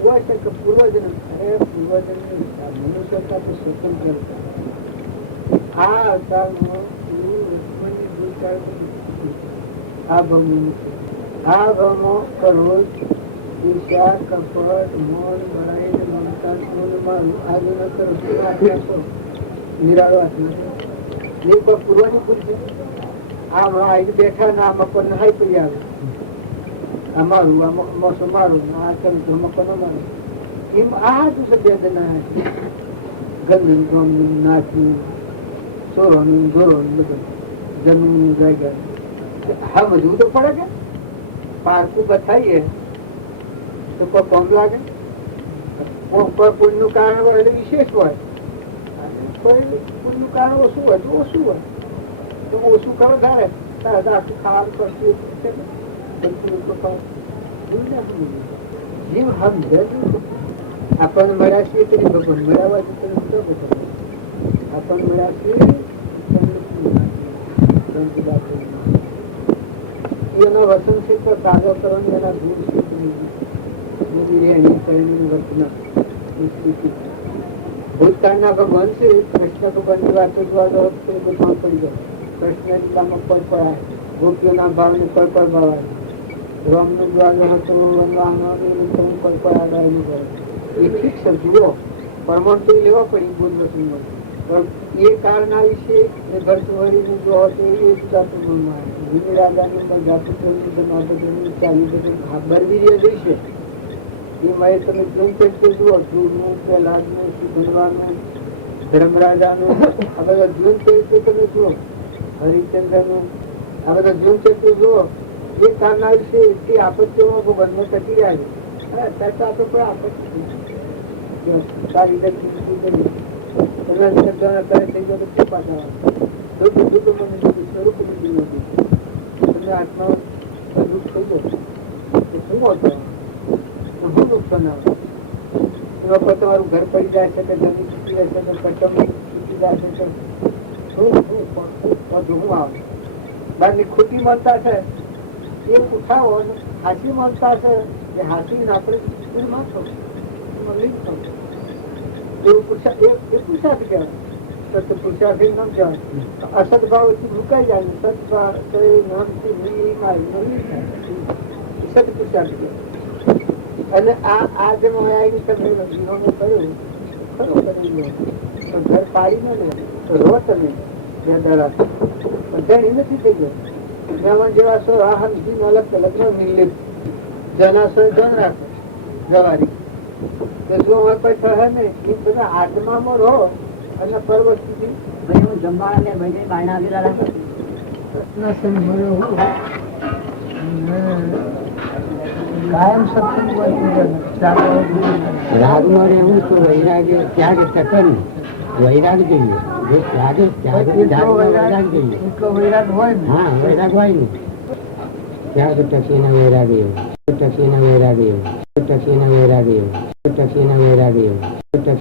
હોય છે કે પૂર્વજન્મ મનુષ્યતા તો સ્વતંત્ર આ અવતારમાં આ ભાવમાં કરોડ ઈર્ષા કપટ મોડ બળાઈ મમતા મારું આજે ન કરો નિરાળો પૂર્વની ભૂલ છે. આમ બેઠા ને આ મકર નહાઈ પડી આવે અમારું આ મોસો મારું આ ચરિત્ર મકર મારું એમ આ જ સભ્યના ગંદન ગોમનું નાખ્યું સોરોનું ધોરોનું બધું જમીન જગ્યા હા બધું તો પડે કે પારકું બતાવીએ તો કોઈ કોમ લાગે. પુણ્યનું કારણ હોય એટલે વિશેષ હોય. પુણ્યનું કારણ ઓછું હોય તો ઓછું હોય તો ઓછું કરો થાય તારે આખું ખાવાનું પડતું જીવ સમજે આપણને મળ્યા છીએ તેની ભગવાન મળ્યા હોય તો આપણને મળ્યા છીએ એના વસન છે તો તાજો કરવાની એના ગુણ છે. ભૂતકાળના ભગવાન છે કૃષ્ણ ભગવાનની વાતો જોવા પડી જાય કૃષ્ણ લીલામાં કોઈ પણ ગોપીઓના ભાવને કોઈ પણ ભાવ આવે, રામનું દ્વાર હતું કોઈ પણ આગાહી કરે એ ઠીક છે. જુઓ પરમાણ તો લેવા પડી બોધવતીમાં, પણ એ કાળના વિશે એ ભરતુહરીનું જો હતું એ સુધાતું મનમાં આવે. વિનય રાજાનું પણ જાતું ચાલી બધું બરવીરીએ જોઈશે એ મારે તમે જોઈ શકશો. જુઓ ધ્રુવનું, પ્રહલાદનું, ભગવાનનું, ધર્મરાજાનું આ બધા જીવન ચરિત્ર તમે જુઓ, હરિચંદ્રનું આ બધા જીવન ચરિત્ર જુઓ. એ કાળના વિશે એટલી આપત્તિઓમાં ભગવાનને ટકી રહ્યા છે. અત્યારે તો આપણે કોઈ આપત્તિ સારી રીતે એના કરે થઈ ગયો તો પાછા સ્વરૂપ તમને આત્મા દુઃખ થઈ ગયો શું હોતો શું નુકસાન આવે? એ વખત તમારું ઘર પડી જાય છે કે જમીન તૂટી જાય છે કે કટમ તૂટી જાય છે શું આવે? બારની ખોટી માનતા છે એ ઉઠાવો, હાથી માનતા છે એ હાથી આપણે માનશો એ પુરુષાર્થ કહેવાય. સત પુરુષાર્થ નામ કહેવાય. અસત ભાવ મુકાઈ જાય, સત નામથી સત પુરુષાર્થ કહેવાય. અને આ જેમ આવી તમે જીવનો કર્યો ખરો કરી લો તો ઘર પાડી ન લે તો રો તમે ધણી નથી થઈ ગયો. બ્રાહ્મણ જેવા સો આહમથી અલગ અલગ મિલિત જના સો ધન રાખો જવારી જો કોઈ કહે ને એ બધા આત્મામાં રહો અને પર્વત સુધી જમવા ને ભાઈ બાયણા આપેલા રાખો કાયમ સત્સંગ રાગમાં રહેવું તો વૈરાગ ત્યાગ ટકન વૈરાગ જોઈએ. જે ત્યાગ વૈરાગ જોઈએ. વૈરાગ હોય ને હા વૈરાગ હોય ને ત્યાગ ટકીને વૈરાગ એવું, ટકીને વૈરાગ એવું, ટકીને વૈરાગ એવું, ટકીને વૈરાગ એવું.